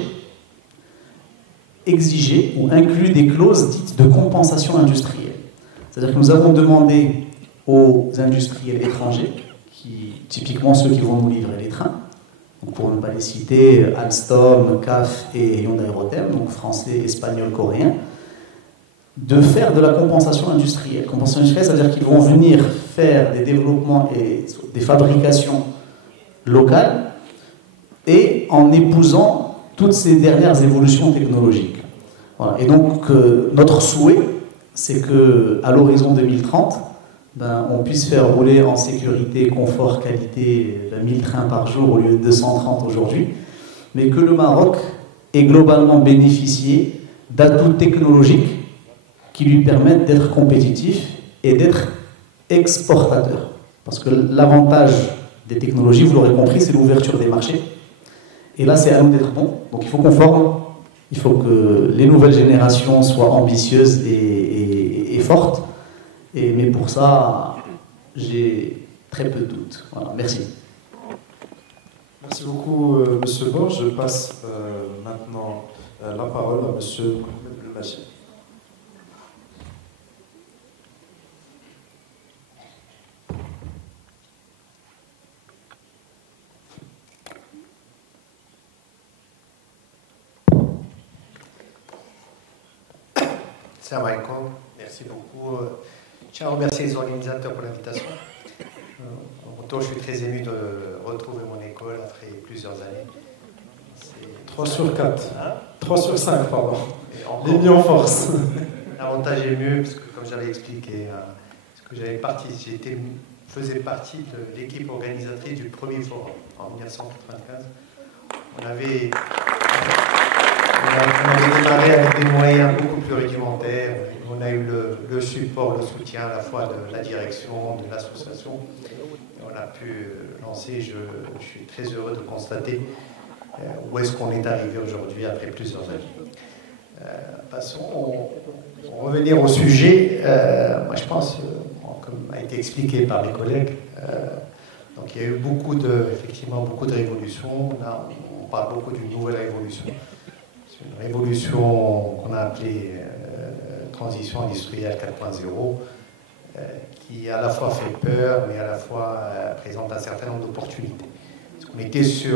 exigé ou inclus des clauses dites de compensation industrielle. C'est-à-dire que nous avons demandé aux industriels étrangers, typiquement ceux qui vont nous livrer les trains, donc pour ne pas les citer, Alstom, CAF et Hyundai Rotem, donc français, espagnol, coréen, de faire de la compensation industrielle. Compensation industrielle, c'est-à-dire qu'ils vont venir faire des développements et des fabrications locales et en épousant toutes ces dernières évolutions technologiques. Voilà. Et donc, notre souhait, c'est qu'à l'horizon 2030, on puisse faire rouler en sécurité, confort, qualité 1000 trains par jour au lieu de 230 aujourd'hui, mais que le Maroc ait globalement bénéficié d'atouts technologiques qui lui permettent d'être compétitif et d'être exportateur. Parce que l'avantage des technologies, vous l'aurez compris, c'est l'ouverture des marchés. Et là, c'est à nous d'être bons. Donc il faut qu'on forme, il faut que les nouvelles générations soient ambitieuses et fortes. Mais pour ça, j'ai très peu de doutes. Voilà, merci. Merci beaucoup, Monsieur Borges. Je passe maintenant la parole à Monsieur Mohamed Belmachir. Salam alaikum, merci beaucoup. Je tiens à remercier les organisateurs pour l'invitation. En retour, je suis très ému de retrouver mon école après plusieurs années. 3 sur 4. Hein? 3 sur 5, pardon. Les en force. L'avantage est mieux, parce que comme j'avais expliqué, faisais partie de l'équipe organisatrice du premier forum en 1995. On avait démarré avec des moyens beaucoup plus rudimentaires. On a eu le support, le soutien à la fois de la direction, de l'association. On a pu lancer, je suis très heureux de constater où est-ce qu'on est arrivé aujourd'hui après plusieurs années. Passons, on revenir au sujet. Moi je pense, comme a été expliqué par mes collègues, donc il y a eu effectivement beaucoup de révolutions. Là, on parle beaucoup d'une nouvelle révolution. C'est une révolution qu'on a appelée transition industrielle 4.0, qui à la fois fait peur, mais à la fois présente un certain nombre d'opportunités.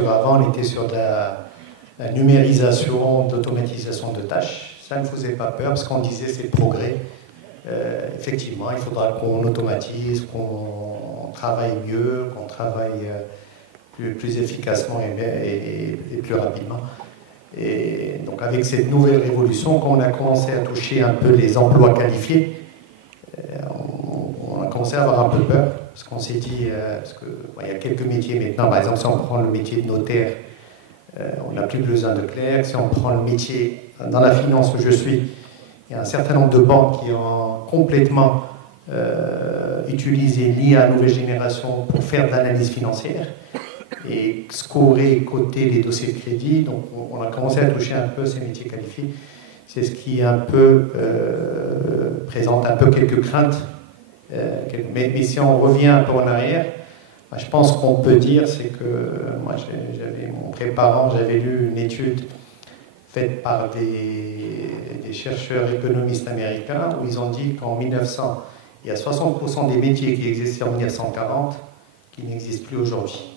Avant, on était sur de la numérisation, d'automatisation de tâches. Ça ne faisait pas peur parce qu'on disait c'est le progrès. Effectivement, il faudra qu'on automatise, qu'on travaille mieux, qu'on travaille plus efficacement et plus rapidement. Et donc avec cette nouvelle révolution, quand on a commencé à toucher un peu les emplois qualifiés, commencé à avoir un peu peur, parce qu'on s'est dit, parce que, il y a quelques métiers maintenant, par exemple si on prend le métier de notaire, on n'a plus besoin de clerc. Si on prend le métier dans la finance où je suis, il y a un certain nombre de banques qui ont complètement utilisé l'IA nouvelle génération pour faire de l'analyse financière et scorer, coter les dossiers de crédit. Donc on a commencé à toucher un peu ces métiers qualifiés. C'est ce qui un peu présente un peu quelques craintes. Mais si on revient un peu en arrière, je pense qu'on peut dire, c'est que moi, mon préparant, j'avais lu une étude faite par des chercheurs économistes américains où ils ont dit qu'en 1900, il y a 60% des métiers qui existaient en 1940 qui n'existent plus aujourd'hui.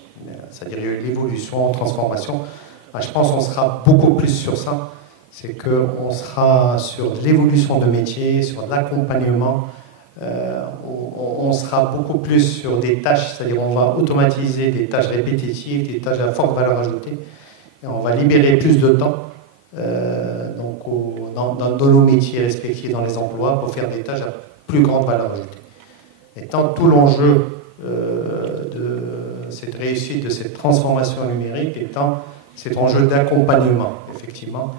C'est-à-dire l'évolution, la transformation. Je pense qu'on sera beaucoup plus sur ça. C'est qu'on sera sur l'évolution de métiers, sur l'accompagnement. On sera beaucoup plus sur des tâches, c'est-à-dire on va automatiser des tâches répétitives, des tâches à forte valeur ajoutée, et on va libérer plus de temps dans nos métiers respectifs, dans les emplois, pour faire des tâches à plus grande valeur ajoutée. Et tant tout l'enjeu de cette réussite, de cette transformation numérique, étant cet enjeu d'accompagnement, effectivement,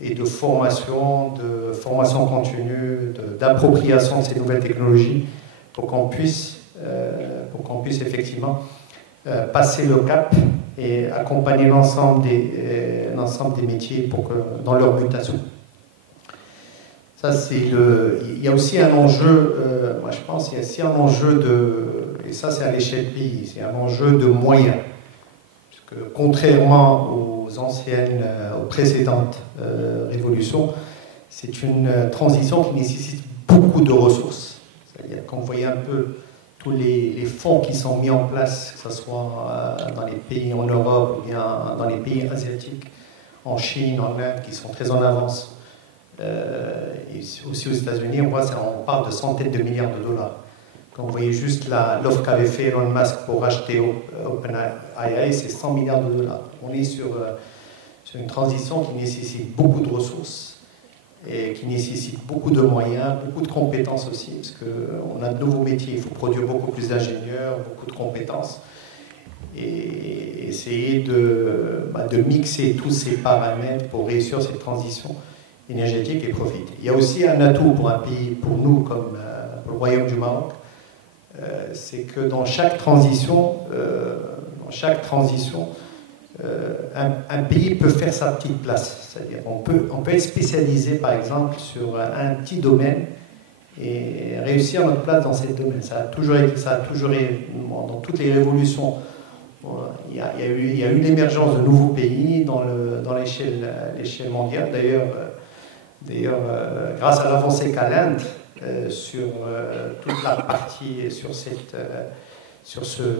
et de formation continue, d'appropriation de ces nouvelles technologies pour qu'on puisse effectivement passer le cap et accompagner l'ensemble des métiers dans leur mutation. Ça, il y a aussi un enjeu, moi je pense, il y a aussi un enjeu et ça c'est à l'échelle pays, c'est un enjeu de moyens. Parce que contrairement aux précédentes révolutions, c'est une transition qui nécessite beaucoup de ressources. C'est-à-dire quand vous voyez un peu tous les fonds qui sont mis en place, que ce soit dans les pays en Europe ou bien dans les pays asiatiques, en Chine, en Inde, qui sont très en avance, et aussi aux États-Unis, on parle de centaines de milliards de dollars. Quand vous voyez juste l'offre qu'avait fait Elon Musk pour racheter OpenAI, c'est 100 milliards de dollars. On est sur une transition qui nécessite beaucoup de ressources et qui nécessite beaucoup de moyens, beaucoup de compétences aussi, parce qu'on a de nouveaux métiers, il faut produire beaucoup plus d'ingénieurs, beaucoup de compétences, et essayer de mixer tous ces paramètres pour réussir cette transition énergétique et profiter. Il y a aussi un atout pour un pays, pour nous, comme pour le Royaume du Maroc, c'est que dans chaque transition, un pays peut faire sa petite place. C'est-à-dire on peut être spécialisé, par exemple, sur un petit domaine et réussir notre place dans ce domaine. Ça a toujours été dans toutes les révolutions. Il y a eu l'émergence de nouveaux pays dans l'échelle mondiale. D'ailleurs, grâce à l'avancée qu'a l'Inde sur toute la partie, sur cette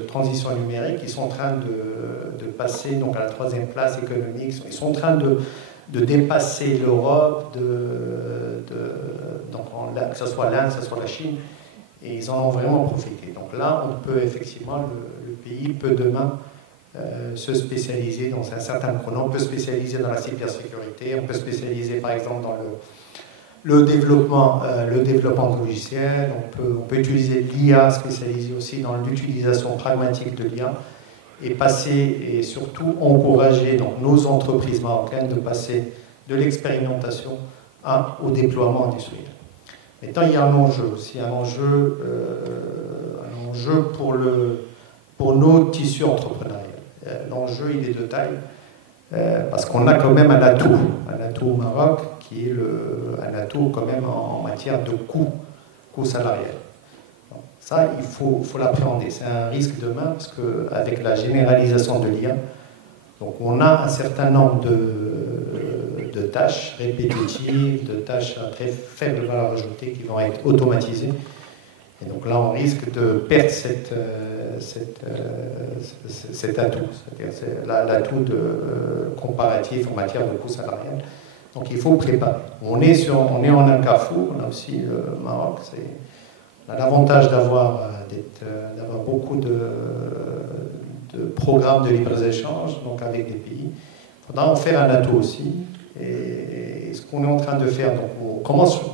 transition numérique, ils sont en train de passer donc, à la 3e place économique. Ils sont en train de dépasser l'Europe, que ce soit l'Inde, que ce soit la Chine, et ils en ont vraiment profité. Donc là, on peut effectivement, le pays peut demain se spécialiser dans un certain chrono. On peut spécialiser dans la cybersécurité, on peut spécialiser par exemple dans le développement de logiciels, on peut utiliser l'IA, spécialiser aussi dans l'utilisation pragmatique de l'IA, et surtout encourager donc, nos entreprises marocaines de passer de l'expérimentation au déploiement industriel. Maintenant, il y a un enjeu aussi, un enjeu pour nos tissus entrepreneuriaux. L'enjeu, il est de taille, parce qu'on a quand même un atout au Maroc, qui est un atout quand même en matière de coût salarial. Donc, ça, il faut l'appréhender. C'est un risque demain, parce qu'avec la généralisation de l'IA, donc on a un certain nombre de tâches répétitives, de tâches à très faible valeur ajoutée qui vont être automatisées. Et donc là, on risque de perdre cet atout, c'est-à-dire l'atout comparatif en matière de coût salarial. Donc il faut préparer. On est en un carrefour, on a aussi le Maroc, on a l'avantage d'avoir beaucoup de programmes de libre-échange, donc avec des pays. Il faudra en faire un atout aussi. Et ce qu'on est en train de faire, donc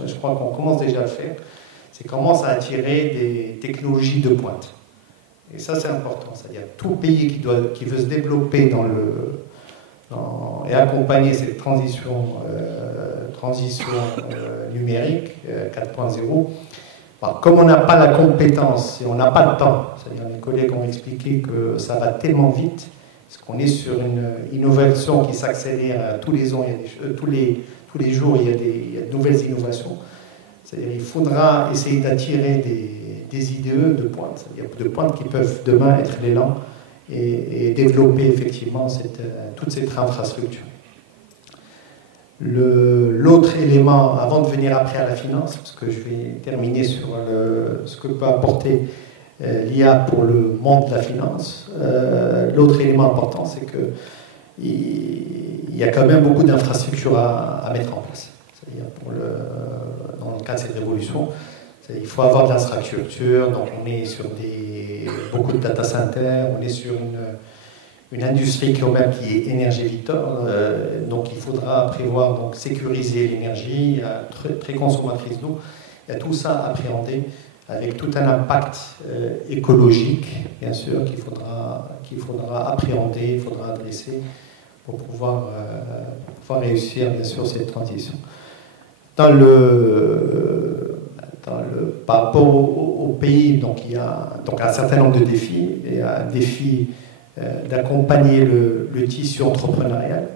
je crois qu'on commence déjà à le faire, c'est comment ça attirer des technologies de pointe. Et ça, c'est important. C'est-à-dire tout pays qui veut se développer et accompagner cette transition numérique 4.0, comme on n'a pas la compétence et on n'a pas le temps, c'est-à-dire mes collègues ont expliqué que ça va tellement vite, parce qu'on est sur une innovation qui s'accélère tous les ans, tous les jours, il y a de nouvelles innovations. C'est-à-dire il faudra essayer d'attirer des IDE de pointe, c'est-à-dire de pointe qui peuvent demain être l'élan et développer effectivement toute cette infrastructure. L'autre élément, avant de venir après à la finance, parce que je vais terminer sur ce que peut apporter l'IA pour le monde de la finance, l'autre élément important, c'est qu'il y a quand même beaucoup d'infrastructures à mettre en place. C'est-à-dire dans le cadre de cette révolution, il faut avoir de l'infrastructure, donc on est sur beaucoup de data centers, on est sur une industrie quand même qui est énergéviteur, donc il faudra prévoir, donc sécuriser l'énergie, très consommatrice d'eau, il y a tout ça à appréhender avec tout un impact écologique, bien sûr, qu'il faudra appréhender, il faudra adresser pour pouvoir réussir, bien sûr, cette transition. Par rapport au pays, donc il y a un certain nombre de défis. Il y a un défi d'accompagner le tissu entrepreneurial.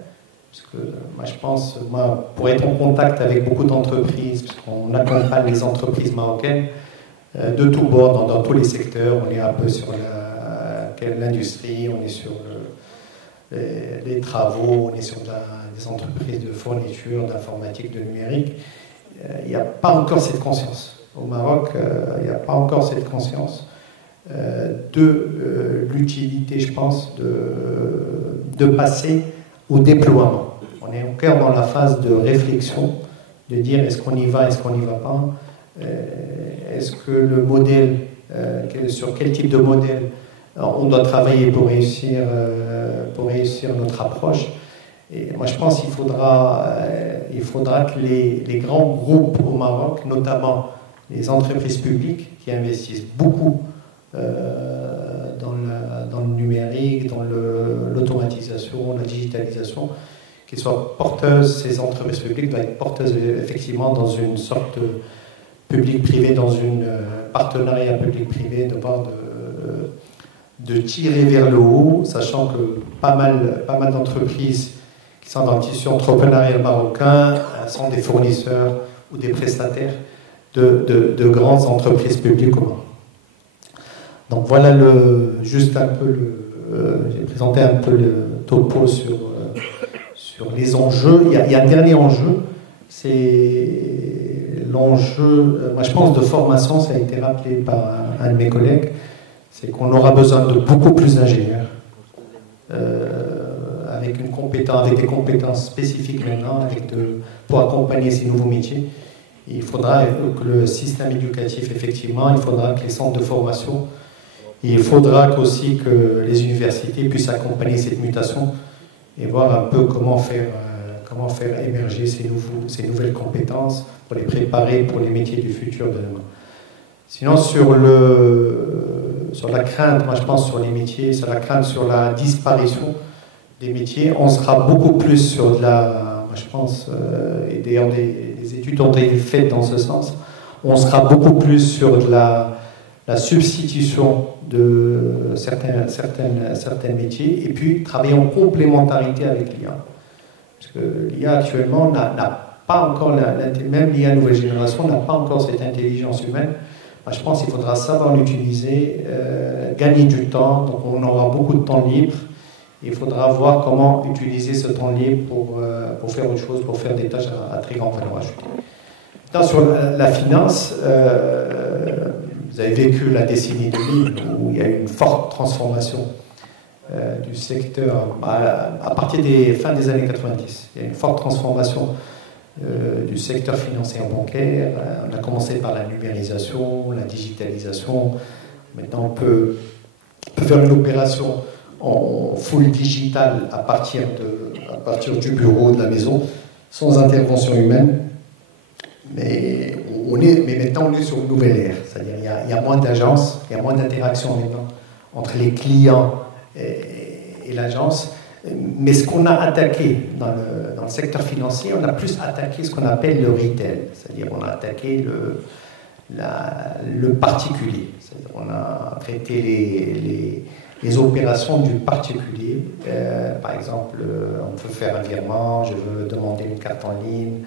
Parce que moi, je pense, pour être en contact avec beaucoup d'entreprises, parce qu'on accompagne les entreprises marocaines de tous bords, dans tous les secteurs, on est un peu sur l'industrie, on est sur les travaux, on est sur des entreprises de fourniture, d'informatique, de numérique. Il n'y a pas encore cette conscience. Au Maroc, il n'y a pas encore cette conscience de l'utilité, je pense, de passer au déploiement. On est encore dans la phase de réflexion, de dire est-ce qu'on y va, est-ce qu'on n'y va pas, est-ce que le modèle, sur quel type de modèle on doit travailler pour réussir notre approche. Et moi, je pense qu'il faudra que les grands groupes au Maroc, notamment les entreprises publiques qui investissent beaucoup dans le numérique, dans l'automatisation, la digitalisation, qui soient porteuses, ces entreprises publiques doivent être porteuses effectivement dans une sorte de public-privé, dans une partenariat public-privé, de tirer vers le haut, sachant que pas mal d'entreprises qui sont dans le tissu entrepreneurial marocain sont des fournisseurs ou des prestataires de grandes entreprises publiques au Maroc. Donc voilà juste un peu j'ai présenté un peu le topo sur les enjeux. Il y a un dernier enjeu, c'est l'enjeu, moi je pense, de formation, ça a été rappelé par un de mes collègues, c'est qu'on aura besoin de beaucoup plus d'ingénieurs, avec des compétences spécifiques maintenant, pour accompagner ces nouveaux métiers. Il faudra que le système éducatif, effectivement, il faudra que les centres de formation, il faudra aussi que les universités puissent accompagner cette mutation et voir un peu comment faire émerger ces nouvelles compétences pour les préparer pour les métiers du futur de demain. Sinon, sur la crainte, moi je pense sur les métiers, sur la crainte sur la disparition des métiers, on sera beaucoup plus sur moi je pense, et d'ailleurs des études ont été faites dans ce sens, on sera beaucoup plus sur la substitution de certains métiers et puis travailler en complémentarité avec l'IA. Parce que l'IA actuellement n'a pas encore, même l'IA nouvelle génération n'a pas encore cette intelligence humaine. Moi, je pense qu'il faudra savoir l'utiliser, gagner du temps, donc on aura beaucoup de temps libre. Il faudra voir comment utiliser ce temps libre pour faire autre chose, pour faire des tâches à très grande valeur ajoutée. Sur la finance, vous avez vécu la décennie 2000 où il y a eu une forte transformation du secteur à partir des fins des années 90. Il y a une forte transformation du secteur financier et bancaire. On a commencé par la numérisation, la digitalisation. Maintenant, on peut faire une opération en full digital à partir du bureau, de la maison, sans intervention humaine. Mais mais maintenant on est sur une nouvelle ère, c'est-à-dire il y a moins d'agences, il y a moins d'interactions maintenant entre les clients et l'agence. Mais ce qu'on a attaqué dans le secteur financier, on a plus attaqué ce qu'on appelle le retail, c'est-à-dire on a attaqué le particulier, c'est-à-dire on a traité les opérations du particulier. Par exemple, on peut faire un virement, je veux demander une carte en ligne,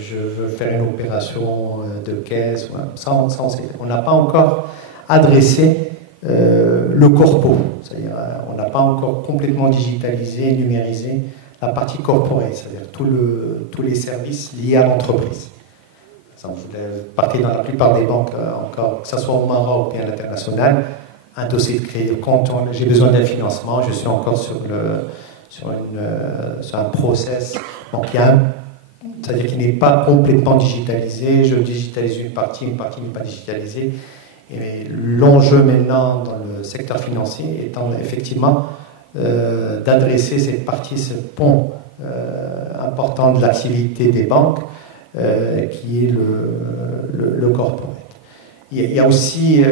je veux faire une opération de caisse. On n'a pas encore adressé le corpo, c'est-à-dire on n'a pas encore complètement digitalisé, numérisé la partie corporate, c'est-à-dire tous les services liés à l'entreprise. Vous partez dans la plupart des banques, encore, que ce soit au Maroc ou bien à l'international, un dossier de crédit, quand j'ai besoin d'un financement, je suis encore sur un process, donc c'est-à-dire qu'il n'est pas complètement digitalisé, je digitalise une partie n'est pas digitalisée. Et l'enjeu maintenant dans le secteur financier étant effectivement d'adresser cette partie, ce pont important de l'activité des banques qui est le corporate. Il y a aussi,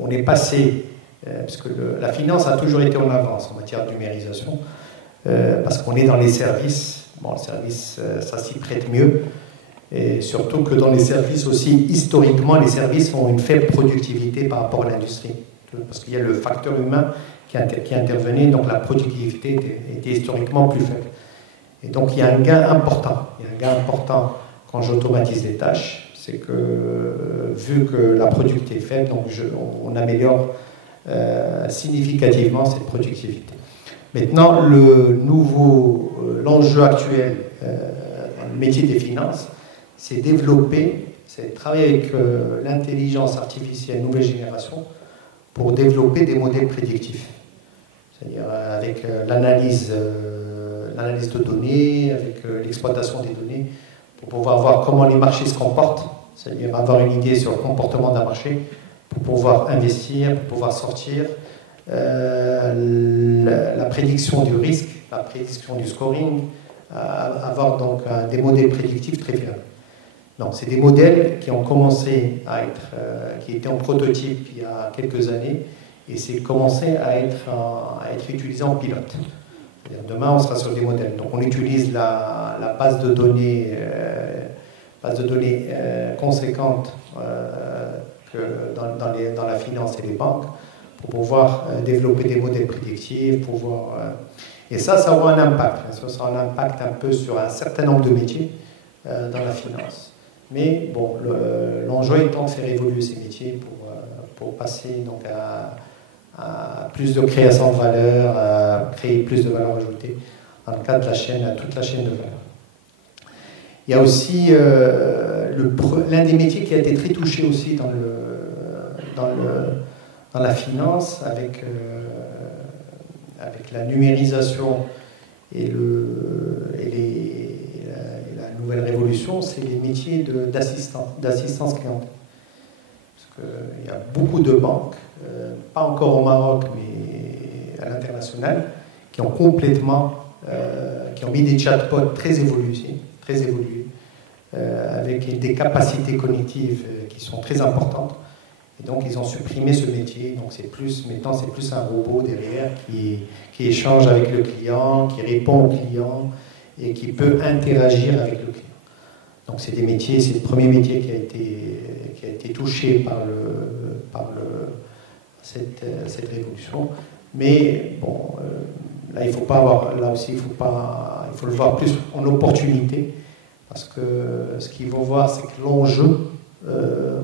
on est passé, parce que la finance a toujours été en avance en matière de numérisation, parce qu'on est dans les services, bon, le service ça s'y prête mieux. Et surtout que dans les services aussi, historiquement, les services ont une faible productivité par rapport à l'industrie. Parce qu'il y a le facteur humain qui intervenait, donc la productivité était historiquement plus faible. Et donc il y a un gain important. Il y a un gain important quand j'automatise les tâches, c'est que vu que la productivité est faible, donc on améliore significativement cette productivité. Maintenant, l'enjeu actuel dans le métier des finances, c'est développer, c'est travailler avec l'intelligence artificielle nouvelle génération pour développer des modèles prédictifs. C'est-à-dire avec l'analyse de données, avec l'exploitation des données, pour pouvoir voir comment les marchés se comportent, c'est-à-dire avoir une idée sur le comportement d'un marché, pour pouvoir investir, pour pouvoir sortir, la prédiction du risque, la prédiction du scoring, avoir donc des modèles prédictifs très fiables. Donc, c'est des modèles qui ont commencé à être, qui étaient en prototype il y a quelques années, et c'est commencé à être utilisé en pilote. Demain, on sera sur des modèles. Donc, on utilise la base de données conséquente dans la finance et les banques pour pouvoir développer des modèles prédictifs, et ça aura un impact. Ça aura un impact un peu sur un certain nombre de métiers dans la finance. Mais bon, l'enjeu étant de faire évoluer ces métiers pour passer donc à plus de création de valeur, à créer plus de valeur ajoutée dans le cadre de toute la chaîne de valeur. Il y a aussi l'un des métiers qui a été très touché aussi dans la finance avec la numérisation et la nouvelle révolution, c'est les métiers d'assistance clientèle. Parce qu'il y a beaucoup de banques, pas encore au Maroc, mais à l'international, qui ont mis des chatbots très évolués, avec des capacités cognitives qui sont très importantes. Et donc, ils ont supprimé ce métier. Donc, maintenant, c'est plus un robot derrière qui échange avec le client, qui répond au client et qui peut interagir avec le client. Donc, c'est le premier métier qui a été touché par cette révolution. Mais bon, là, il faut le voir plus en opportunité, parce que ce qu'il faut voir, c'est que l'enjeu,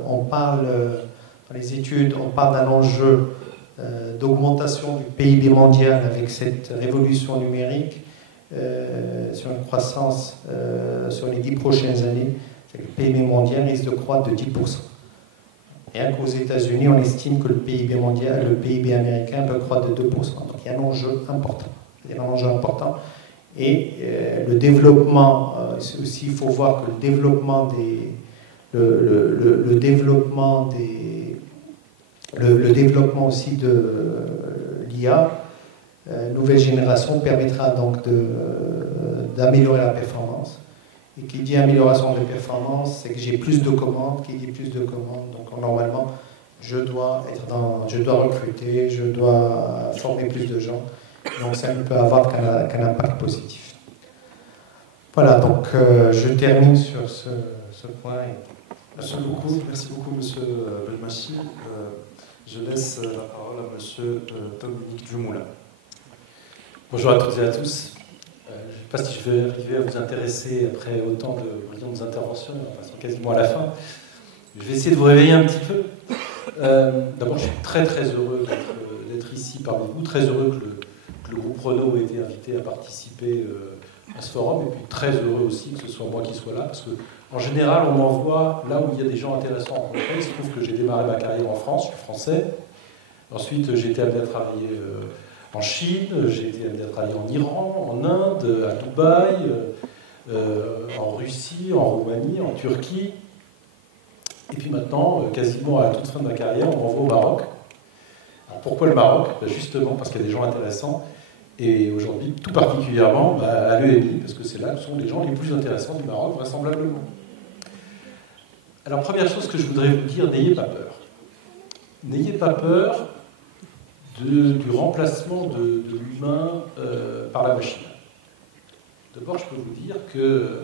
on parle dans les études, on parle d'un enjeu d'augmentation du PIB mondial avec cette révolution numérique, sur une croissance sur les 10 prochaines années. Le PIB mondial risque de croître de 10%. Rien qu'aux États-Unis, on estime que le PIB américain peut croître de 2%. Donc il y a un enjeu important. Et le développement, aussi, il faut voir que le développement aussi de l'IA, nouvelle génération, permettra donc d'améliorer la performance Et qui dit amélioration de performance, c'est que j'ai plus de commandes, qui dit plus de commandes. Donc normalement, je dois recruter, je dois former plus de gens. Donc ça ne peut avoir qu'un impact positif. Voilà, donc je termine sur ce point. Merci beaucoup, monsieur Belmachi. Je laisse la parole à monsieur Dominique Dumoulin. Bonjour à toutes et à tous. Je ne sais pas si je vais arriver à vous intéresser après autant de brillantes interventions, enfin, quasiment à la fin. Je vais essayer de vous réveiller un petit peu. D'abord, je suis très heureux d'être ici parmi vous, très heureux que le groupe Renault ait été invité à participer à ce forum, et puis très heureux aussi que ce soit moi qui sois là, parce qu'en général, on m'envoie là où il y a des gens intéressants à rencontrer. Il se trouve que j'ai démarré ma carrière en France, je suis français. Ensuite, j'ai été amené à travailler en Chine, j'ai été amené à travailler en Iran, en Inde, à Dubaï, en Russie, en Roumanie, en Turquie. Et puis maintenant, quasiment à la toute fin de ma carrière, on m'envoie au Maroc. Alors pourquoi le Maroc? Justement parce qu'il y a des gens intéressants. Et aujourd'hui, tout particulièrement à l'EMI, parce que c'est là que sont les gens les plus intéressants du Maroc, vraisemblablement. Alors première chose que je voudrais vous dire, n'ayez pas peur. N'ayez pas peur du remplacement de l'humain par la machine. D'abord, je peux vous dire que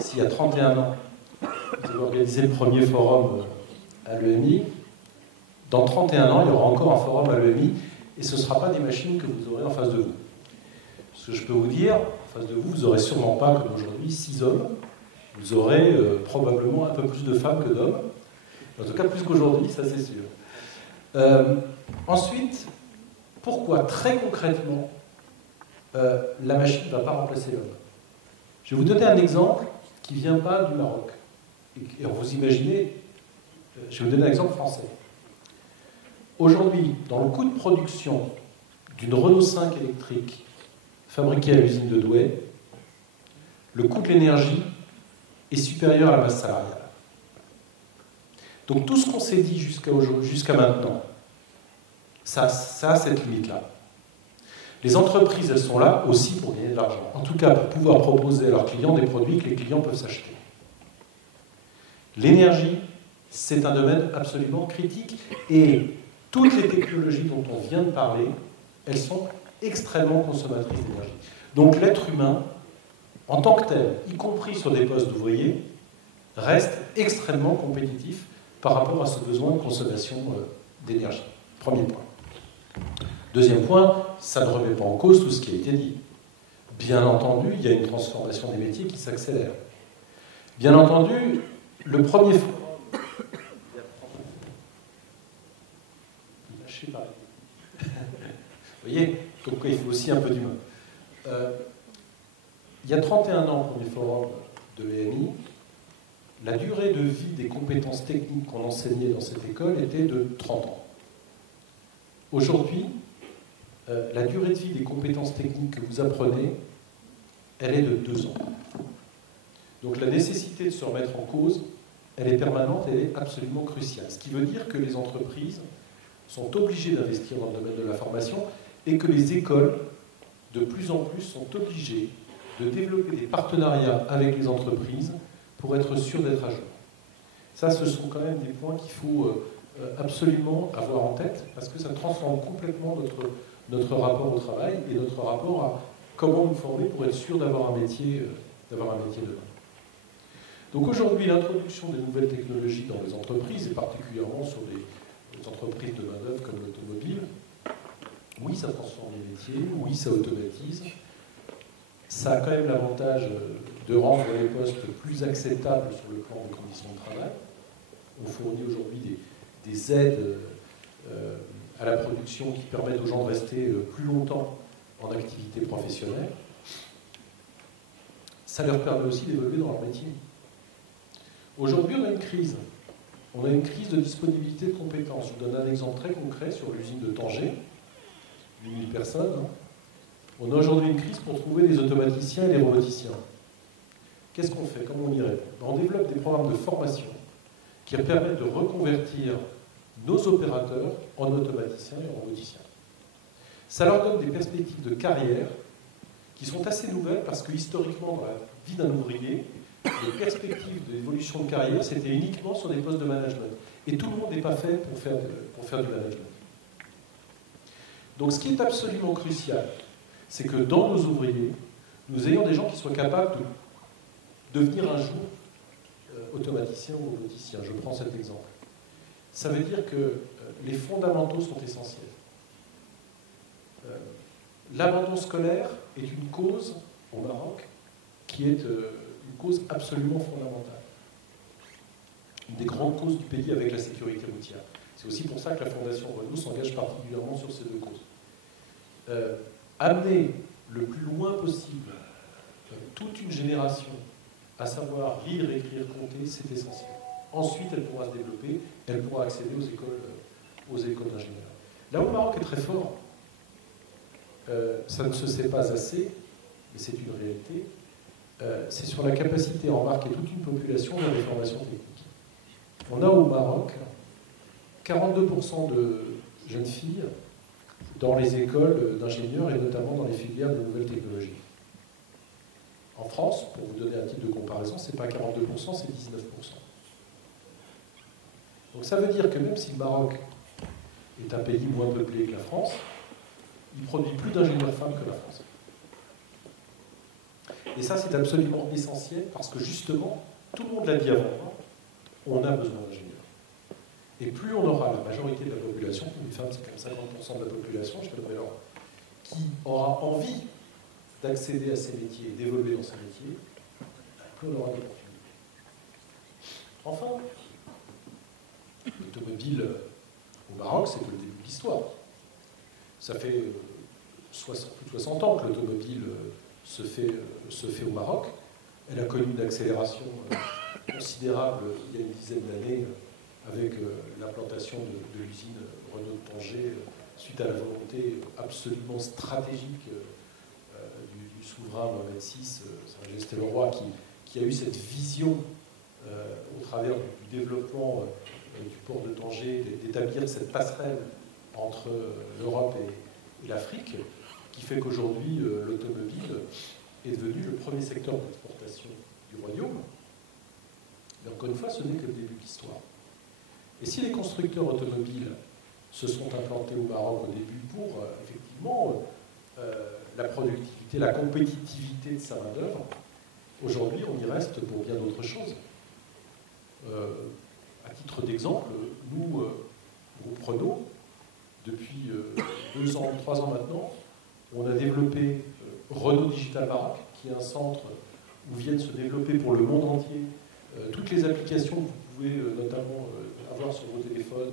s'il y a 31 ans, vous avez organisé le premier forum à l'EMI, dans 31 ans, il y aura encore un forum à l'EMI, et ce ne sera pas des machines que vous aurez en face de vous. Ce que je peux vous dire, en face de vous, vous n'aurez sûrement pas, comme aujourd'hui, 6 hommes, vous aurez probablement un peu plus de femmes que d'hommes, en tout cas plus qu'aujourd'hui, ça c'est sûr. Ensuite, pourquoi très concrètement la machine ne va pas remplacer l'homme? Je vais vous donner un exemple qui ne vient pas du Maroc. Et vous imaginez, je vais vous donner un exemple français. Aujourd'hui, dans le coût de production d'une Renault 5 électrique fabriquée à l'usine de Douai, le coût de l'énergie est supérieur à la masse salariale. Donc tout ce qu'on s'est dit jusqu'à maintenant, ça a cette limite-là. Les entreprises, elles sont là aussi pour gagner de l'argent. En tout cas, pour pouvoir proposer à leurs clients des produits que les clients peuvent s'acheter. L'énergie, c'est un domaine absolument critique. Et toutes les technologies dont on vient de parler, elles sont extrêmement consommatrices d'énergie. Donc l'être humain, en tant que tel, y compris sur des postes d'ouvriers, reste extrêmement compétitif par rapport à ce besoin de consommation d'énergie. Premier point. Deuxième point, ça ne remet pas en cause tout ce qui a été dit. Bien entendu, il y a une transformation des métiers qui s'accélère. Bien entendu, le premier forum... Vous voyez, donc il faut aussi un peu d'humain. Il y a 31 ans, premier forum de l'EMI, la durée de vie des compétences techniques qu'on enseignait dans cette école était de 30 ans. Aujourd'hui, la durée de vie des compétences techniques que vous apprenez, elle est de 2 ans. Donc la nécessité de se remettre en cause, elle est permanente, elle est absolument cruciale. Ce qui veut dire que les entreprises sont obligées d'investir dans le domaine de la formation et que les écoles, de plus en plus, sont obligées de développer des partenariats avec les entreprises pour être sûr d'être à jour. Ça, ce sont quand même des points qu'il faut absolument avoir en tête, parce que ça transforme complètement notre rapport au travail et notre rapport à comment nous former pour être sûr d'avoir un métier demain. Donc aujourd'hui, l'introduction des nouvelles technologies dans les entreprises, et particulièrement sur les entreprises de main-d'œuvre comme l'automobile, oui, ça transforme les métiers, oui, ça automatise. Ça a quand même l'avantage de rendre les postes plus acceptables sur le plan des conditions de travail. On fournit aujourd'hui des aides à la production qui permettent aux gens de rester plus longtemps en activité professionnelle. Ça leur permet aussi d'évoluer dans leur métier. Aujourd'hui, on a une crise. On a une crise de disponibilité de compétences. Je vous donne un exemple très concret sur l'usine de Tanger, 8000 personnes. On a aujourd'hui une crise pour trouver des automaticiens et des roboticiens. Qu'est-ce qu'on fait? Comment on y répond? On développe des programmes de formation qui permettent de reconvertir nos opérateurs en automaticiens et en roboticiens. Ça leur donne des perspectives de carrière qui sont assez nouvelles parce que historiquement, dans la vie d'un ouvrier, les perspectives d'évolution de carrière, c'était uniquement sur des postes de management. Et tout le monde n'est pas fait pour faire du management. Donc ce qui est absolument crucial, c'est que dans nos ouvriers, nous ayons des gens qui soient capables de devenir un jour automaticien ou roboticien. Je prends cet exemple. Ça veut dire que les fondamentaux sont essentiels. L'abandon scolaire est une cause au Maroc qui est une cause absolument fondamentale. Une des grandes causes du pays avec la sécurité routière. C'est aussi pour ça que la Fondation Renault s'engage particulièrement sur ces deux causes. Amener le plus loin possible toute une génération à savoir lire, écrire, compter, c'est essentiel. Ensuite, elle pourra se développer, elle pourra accéder aux écoles d'ingénieurs. Là où le Maroc est très fort, ça ne se sait pas assez, mais c'est une réalité, c'est sur la capacité à embarquer toute une population dans les formations techniques. On a au Maroc 42% de jeunes filles dans les écoles d'ingénieurs et notamment dans les filières de nouvelles technologies. En France, pour vous donner un titre de comparaison, ce n'est pas 42%, c'est 19%. Donc ça veut dire que même si le Maroc est un pays moins peuplé que la France, il produit plus d'ingénieurs femmes que la France. Et ça, c'est absolument essentiel parce que justement, tout le monde l'a dit avant, on a besoin d'ingénieurs. Et plus on aura la majorité de la population, les femmes c'est quand même 50% de la population, je te le rappelle, qui aura envie d'accéder à ces métiers et d'évoluer dans ces métiers, plus on aura d'opportunités. Enfin, l'automobile au Maroc, c'est que le début de l'histoire. Ça fait plus de 60 ans que l'automobile se fait au Maroc. Elle a connu une accélération considérable il y a une dizaine d'années avec l'implantation de l'usine Renault de Tanger suite à la volonté absolument stratégique du souverain Mohamed VI, Sa Majesté le Roi, qui a eu cette vision au travers du développement du port de Tanger, d'établir cette passerelle entre l'Europe et l'Afrique, qui fait qu'aujourd'hui l'automobile est devenu le premier secteur d'exportation du royaume. Mais encore une fois, ce n'est que le début de l'histoire. Et si les constructeurs automobiles se sont implantés au Maroc au début pour effectivement la productivité, la compétitivité de sa main-d'œuvre, aujourd'hui on y reste pour bien d'autres choses. À titre d'exemple, nous, groupe Renault, depuis 2 ans, 3 ans maintenant, on a développé Renault Digital Maroc, qui est un centre où viennent se développer pour le monde entier toutes les applications que vous pouvez notamment avoir sur vos téléphones,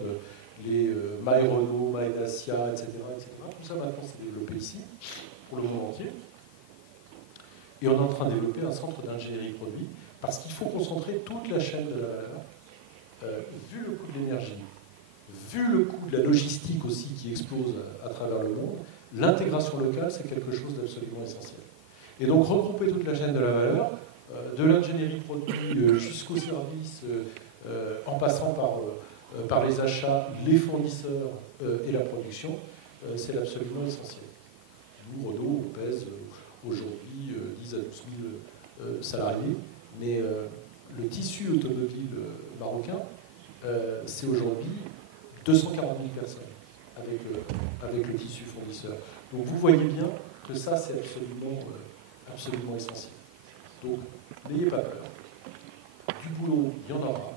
les My Renault, My Dacia, etc., etc. Tout ça maintenant s'est développé ici, pour le monde entier. Et on est en train de développer un centre d'ingénierie produit, parce qu'il faut concentrer toute la chaîne de la valeur, vu le coût de l'énergie, vu le coût de la logistique aussi qui explose à travers le monde, l'intégration locale, c'est quelque chose d'absolument essentiel. Et donc regrouper toute la chaîne de la valeur, de l'ingénierie produit jusqu'au service, en passant par les achats, les fournisseurs et la production, c'est absolument essentiel. Nous, Renault, on pèse aujourd'hui 10 à 12 000 salariés, mais le tissu automobile marocain, c'est aujourd'hui 240 000 personnes avec le tissu fournisseur. Donc vous voyez bien que ça, c'est absolument essentiel. Donc, n'ayez pas peur. Du boulot, il y en aura.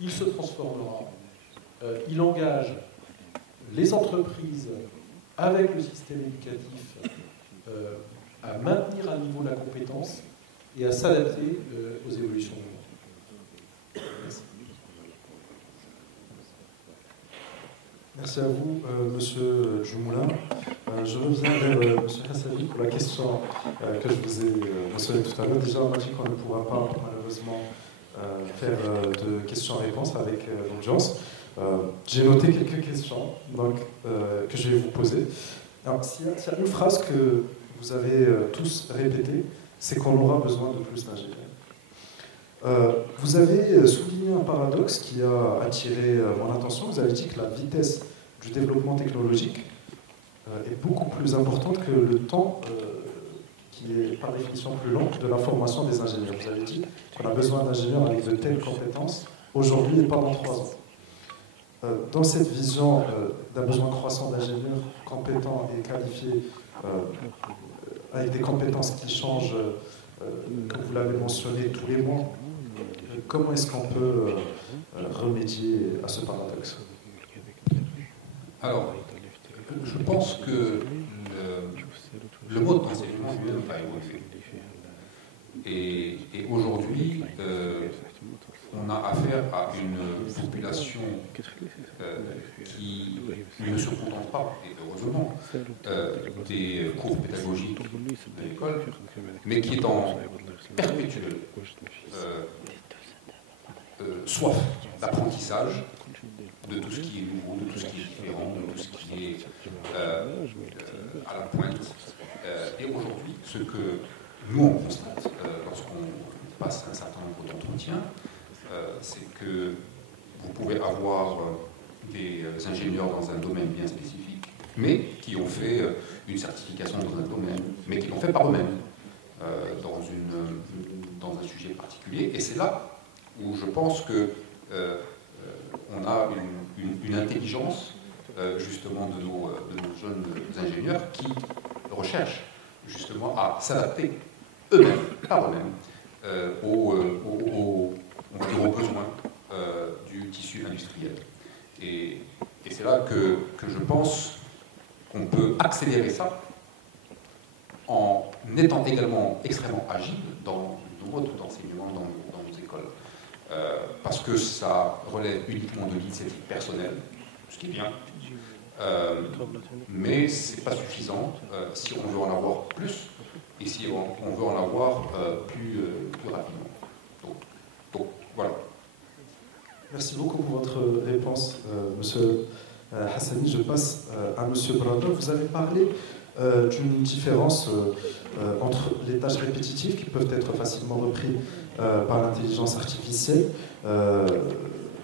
Il se transformera. Il engage les entreprises avec le système éducatif à maintenir à niveau la compétence et à s'adapter aux évolutions du monde. Merci. Merci à vous, Monsieur Djoumoula. Je reviens vers Monsieur Hassavi pour la question que je vous ai mentionnée tout à l'heure. Déjà, on m'a dit qu'on ne pourra pas, malheureusement, faire de questions-réponses avec l'audience. J'ai noté quelques questions donc, que je vais vous poser. Alors, s'il y a une phrase que vous avez tous répétée, c'est qu'on aura besoin de plus d'ingénieurs. Vous avez souligné un paradoxe qui a attiré mon attention. Vous avez dit que la vitesse du développement technologique est beaucoup plus importante que le temps qui qui est par définition plus long, de la formation des ingénieurs. Vous avez dit qu'on a besoin d'ingénieurs avec de telles compétences aujourd'hui et pas dans 3 ans. Dans cette vision d'un besoin croissant d'ingénieurs compétents et qualifiés, avec des compétences qui changent, comme vous l'avez mentionné, tous les mois, comment est-ce qu'on peut remédier à ce paradoxe? Alors, je pense que le mode d'enseignement lui-même a évolué. Et aujourd'hui, on a affaire à une population qui ne se contente pas, et heureusement, des cours pédagogiques de l'école, mais qui est en perpétuelle soif d'apprentissage de tout ce qui est nouveau, de tout ce qui est différent, de tout ce qui est à la pointe. Et aujourd'hui, ce que nous on constate lorsqu'on passe un certain nombre d'entretiens, c'est que vous pouvez avoir des ingénieurs dans un domaine bien spécifique, mais qui ont fait une certification dans un domaine, mais qui l'ont fait par eux-mêmes, dans un sujet particulier. Et c'est là où je pense que on a une intelligence justement de nos jeunes ingénieurs qui recherchent justement à s'adapter eux-mêmes, par eux-mêmes, aux besoins du tissu industriel. Et c'est là que je pense qu'on peut accélérer ça en étant également extrêmement agile dans nos modes d'enseignement dans nos écoles. Parce que ça relève uniquement de l'initiative personnelle, ce qui est bien, mais ce n'est pas suffisant si on veut en avoir plus et si on veut en avoir plus rapidement. Donc voilà. Merci beaucoup pour votre réponse, Monsieur Hassani. Je passe à Monsieur Brado. Vous avez parlé d'une différence entre les tâches répétitives qui peuvent être facilement reprises par l'intelligence artificielle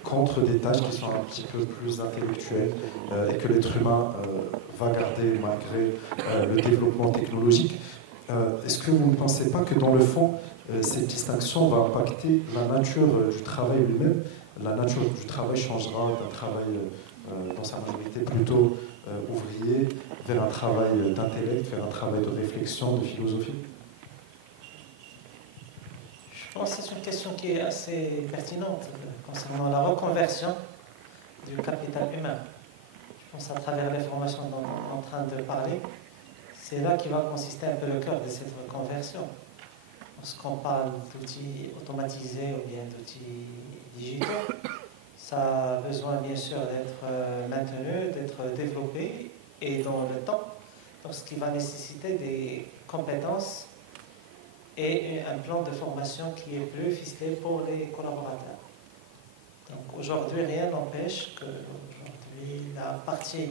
contre des tâches qui sont un petit peu plus intellectuelles et que l'être humain va garder malgré le développement technologique. Est-ce que vous ne pensez pas que dans le fond, cette distinction va impacter la nature du travail lui-même? La nature du travail changera d'un travail dans sa majorité plutôt ouvrier vers un travail d'intellect, vers un travail de réflexion, de philosophie? Je pense que c'est une question qui est assez pertinente concernant la reconversion du capital humain. Je pense à travers les formations dont on est en train de parler, c'est là qui va consister un peu le cœur de cette reconversion. Lorsqu'on parle d'outils automatisés ou bien d'outils digitaux, ça a besoin bien sûr d'être maintenu, d'être développé et dans le temps, donc ce qui va nécessiter des compétences et un plan de formation qui est plus ficelé pour les collaborateurs. Donc aujourd'hui, rien n'empêche que aujourd'hui, la partie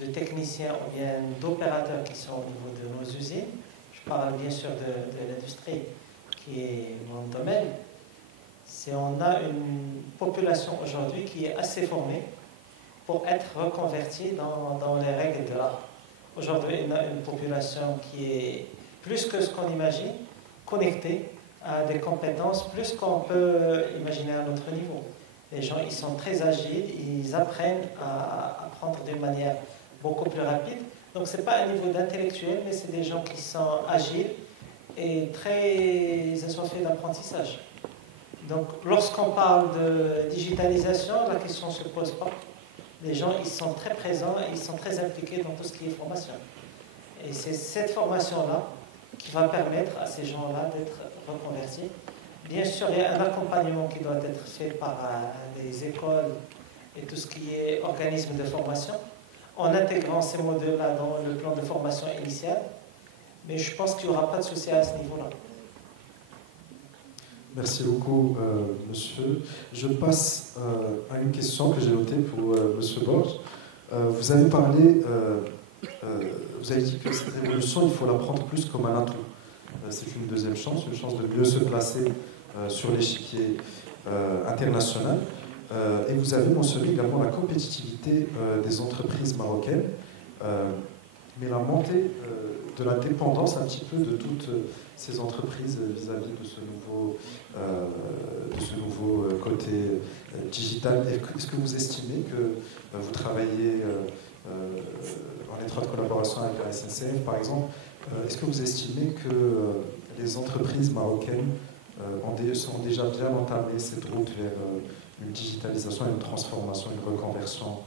de techniciens ou bien d'opérateurs qui sont au niveau de nos usines, je parle bien sûr de l'industrie qui est mon domaine, on a une population aujourd'hui qui est assez formée pour être reconvertie dans les règles de l'art. Aujourd'hui, on a une population qui est plus que ce qu'on imagine, connectée à des compétences plus qu'on peut imaginer à notre niveau. Les gens, ils sont très agiles, ils apprennent à apprendre d'une manière beaucoup plus rapide. Donc, ce n'est pas un niveau d'intellectuel, mais c'est des gens qui sont agiles et très assoiffés d'apprentissage. Donc, lorsqu'on parle de digitalisation, la question ne se pose pas. Les gens, ils sont très présents et ils sont très impliqués dans tout ce qui est formation. Et c'est cette formation-là qui va permettre à ces gens-là d'être reconvertis. Bien sûr, il y a un accompagnement qui doit être fait par les écoles et tout ce qui est organisme de formation, en intégrant ces modules-là dans le plan de formation initial. Mais je pense qu'il n'y aura pas de souci à ce niveau-là. Merci beaucoup, monsieur. Je passe à une question que j'ai notée pour monsieur Borges. Vous avez parlé, vous avez dit que cette révolution, il faut la prendre plus comme un atout. C'est une deuxième chance, une chance de mieux se placer sur l'échiquier international. Et vous avez mentionné également la compétitivité des entreprises marocaines. mais la montée de la dépendance un petit peu de toutes ces entreprises vis-à-vis de ce nouveau côté digital. Est-ce que vous estimez que vous travaillez en étroite collaboration avec la SNCF, par exemple, est-ce que vous estimez que les entreprises marocaines sont déjà bien entamées cette route vers une digitalisation, une transformation, une reconversion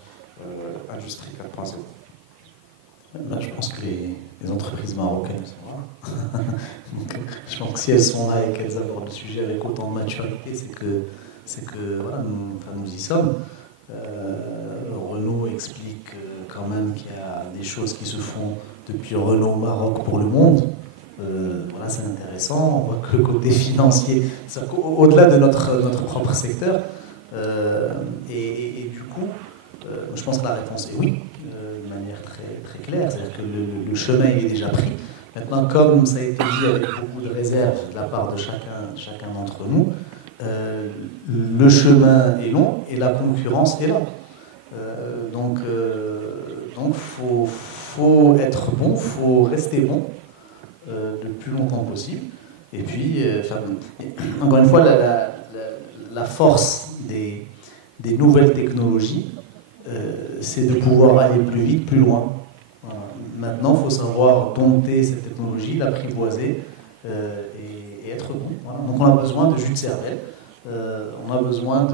industrie 4.0? Je pense que les entreprises marocaines sont là. Donc, je pense que si elles sont là et qu'elles abordent le sujet avec autant de maturité, c'est que voilà, nous y sommes. Renault explique quand même qu'il y a des choses qui se font depuis Renault Maroc pour le monde. Voilà, c'est intéressant. On voit que le côté financier, au-delà de notre propre secteur, et du coup, je pense que la réponse est oui, de manière très, très claire. C'est-à-dire que le chemin est déjà pris. Maintenant, comme ça a été dit avec beaucoup de réserve de la part de chacun d'entre nous, le chemin est long et la concurrence est là. Donc, faut être bon, faut rester bon le plus longtemps possible. Et puis, encore une fois, la force des nouvelles technologies, c'est de pouvoir aller plus vite, plus loin. Voilà. Maintenant, il faut savoir dompter cette technologie, l'apprivoiser et être bon. Voilà. Donc, on a besoin de jus de cervelle. On a besoin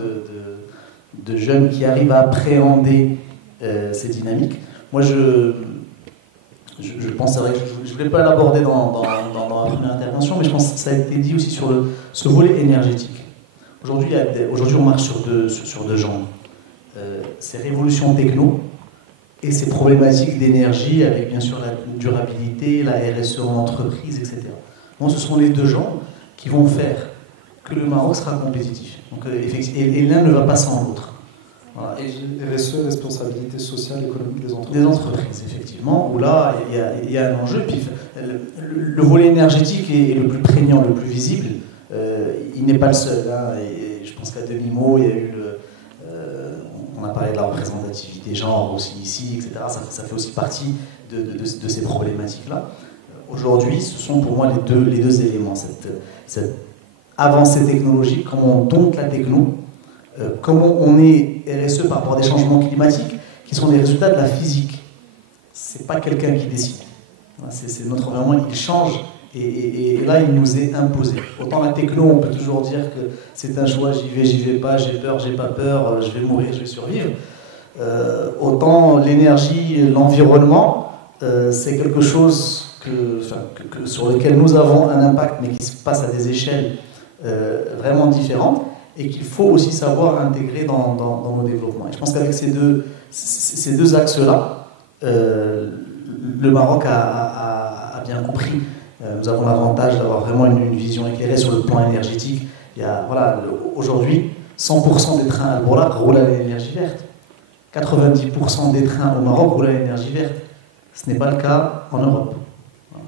de jeunes qui arrivent à appréhender ces dynamiques. Moi, je pense, c'est vrai que je ne voulais pas l'aborder dans la première intervention, mais je pense que ça a été dit aussi sur ce volet énergétique. Aujourd'hui, on marche sur deux jambes. Ces révolutions techno et ces problématiques d'énergie avec bien sûr la durabilité, la RSE en entreprise, etc. Bon, ce sont les deux jambes qui vont faire que le Maroc sera compétitif. Donc, et l'un ne va pas sans l'autre. Voilà. RSE, responsabilité sociale, économique des entreprises. Des entreprises, effectivement, où là, il y a un enjeu. Puis, le volet énergétique est le plus prégnant, le plus visible. Il n'est pas le seul. Hein, et je pense qu'à demi-mot, il y a eu on a parlé de la représentativité genre aussi ici, etc. Ça fait aussi partie de ces problématiques-là. Aujourd'hui, ce sont pour moi les deux éléments. Cette avancée technologique, comment on dompte la techno, comment on est RSE par rapport à des changements climatiques qui sont des résultats de la physique. C'est pas quelqu'un qui décide. C'est notre environnement, il change et là il nous est imposé. Autant la techno, on peut toujours dire que c'est un choix, j'y vais pas, j'ai peur, j'ai pas peur, je vais mourir, je vais survivre. Autant l'énergie, l'environnement, c'est quelque chose sur lequel nous avons un impact, mais qui se passe à des échelles vraiment différentes et qu'il faut aussi savoir intégrer dans nos développements. Et je pense qu'avec ces deux axes-là, le Maroc a bien compris. Nous avons l'avantage d'avoir vraiment une vision éclairée sur le plan énergétique. Aujourd'hui, 100% des trains à Al-Bouraq roulent à l'énergie verte. 90% des trains au Maroc roulent à l'énergie verte. Ce n'est pas le cas en Europe. Voilà.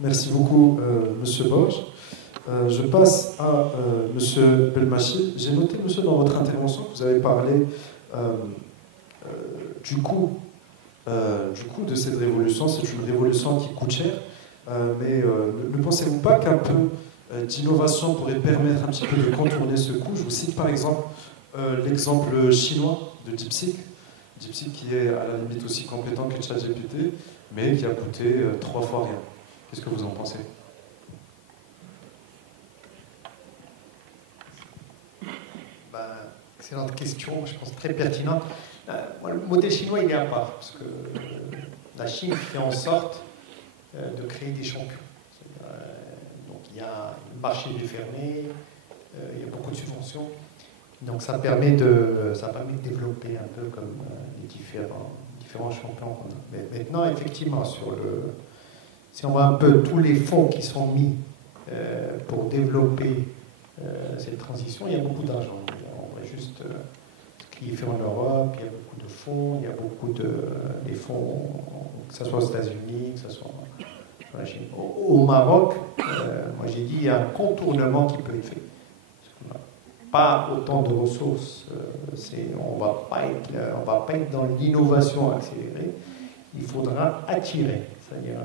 Merci beaucoup, Monsieur Borges. Je passe à Monsieur Belmachi. J'ai noté, Monsieur, dans votre intervention, que vous avez parlé du coût de cette révolution. C'est une révolution qui coûte cher. Mais ne pensez-vous pas qu'un peu d'innovation pourrait permettre un petit peu de contourner ce coût? Je vous cite par exemple l'exemple chinois de DeepSeek. DeepSeek qui est à la limite aussi compétent que ChatGPT, mais qui a coûté 3 fois rien. Qu'est-ce que vous en pensez? Excellente question, je pense très pertinente. Le modèle chinois, il est à part, parce que la Chine fait en sorte de créer des champions. Donc il y a un marché fermé, il y a beaucoup de subventions. Donc ça permet de développer un peu comme les différents champions qu'on a. Mais maintenant, effectivement, si on voit un peu tous les fonds qui sont mis pour développer cette transition, il y a beaucoup d'argent. On voit juste ce qui est fait en Europe, il y a beaucoup de fonds, il y a beaucoup des fonds, que ce soit aux États-Unis, que ce soit en Chine. Au Maroc, moi j'ai dit, il y a un contournement qui peut être fait. On n'a pas autant de ressources. On ne va pas être dans l'innovation accélérée. il faudra attirer, c'est-à-dire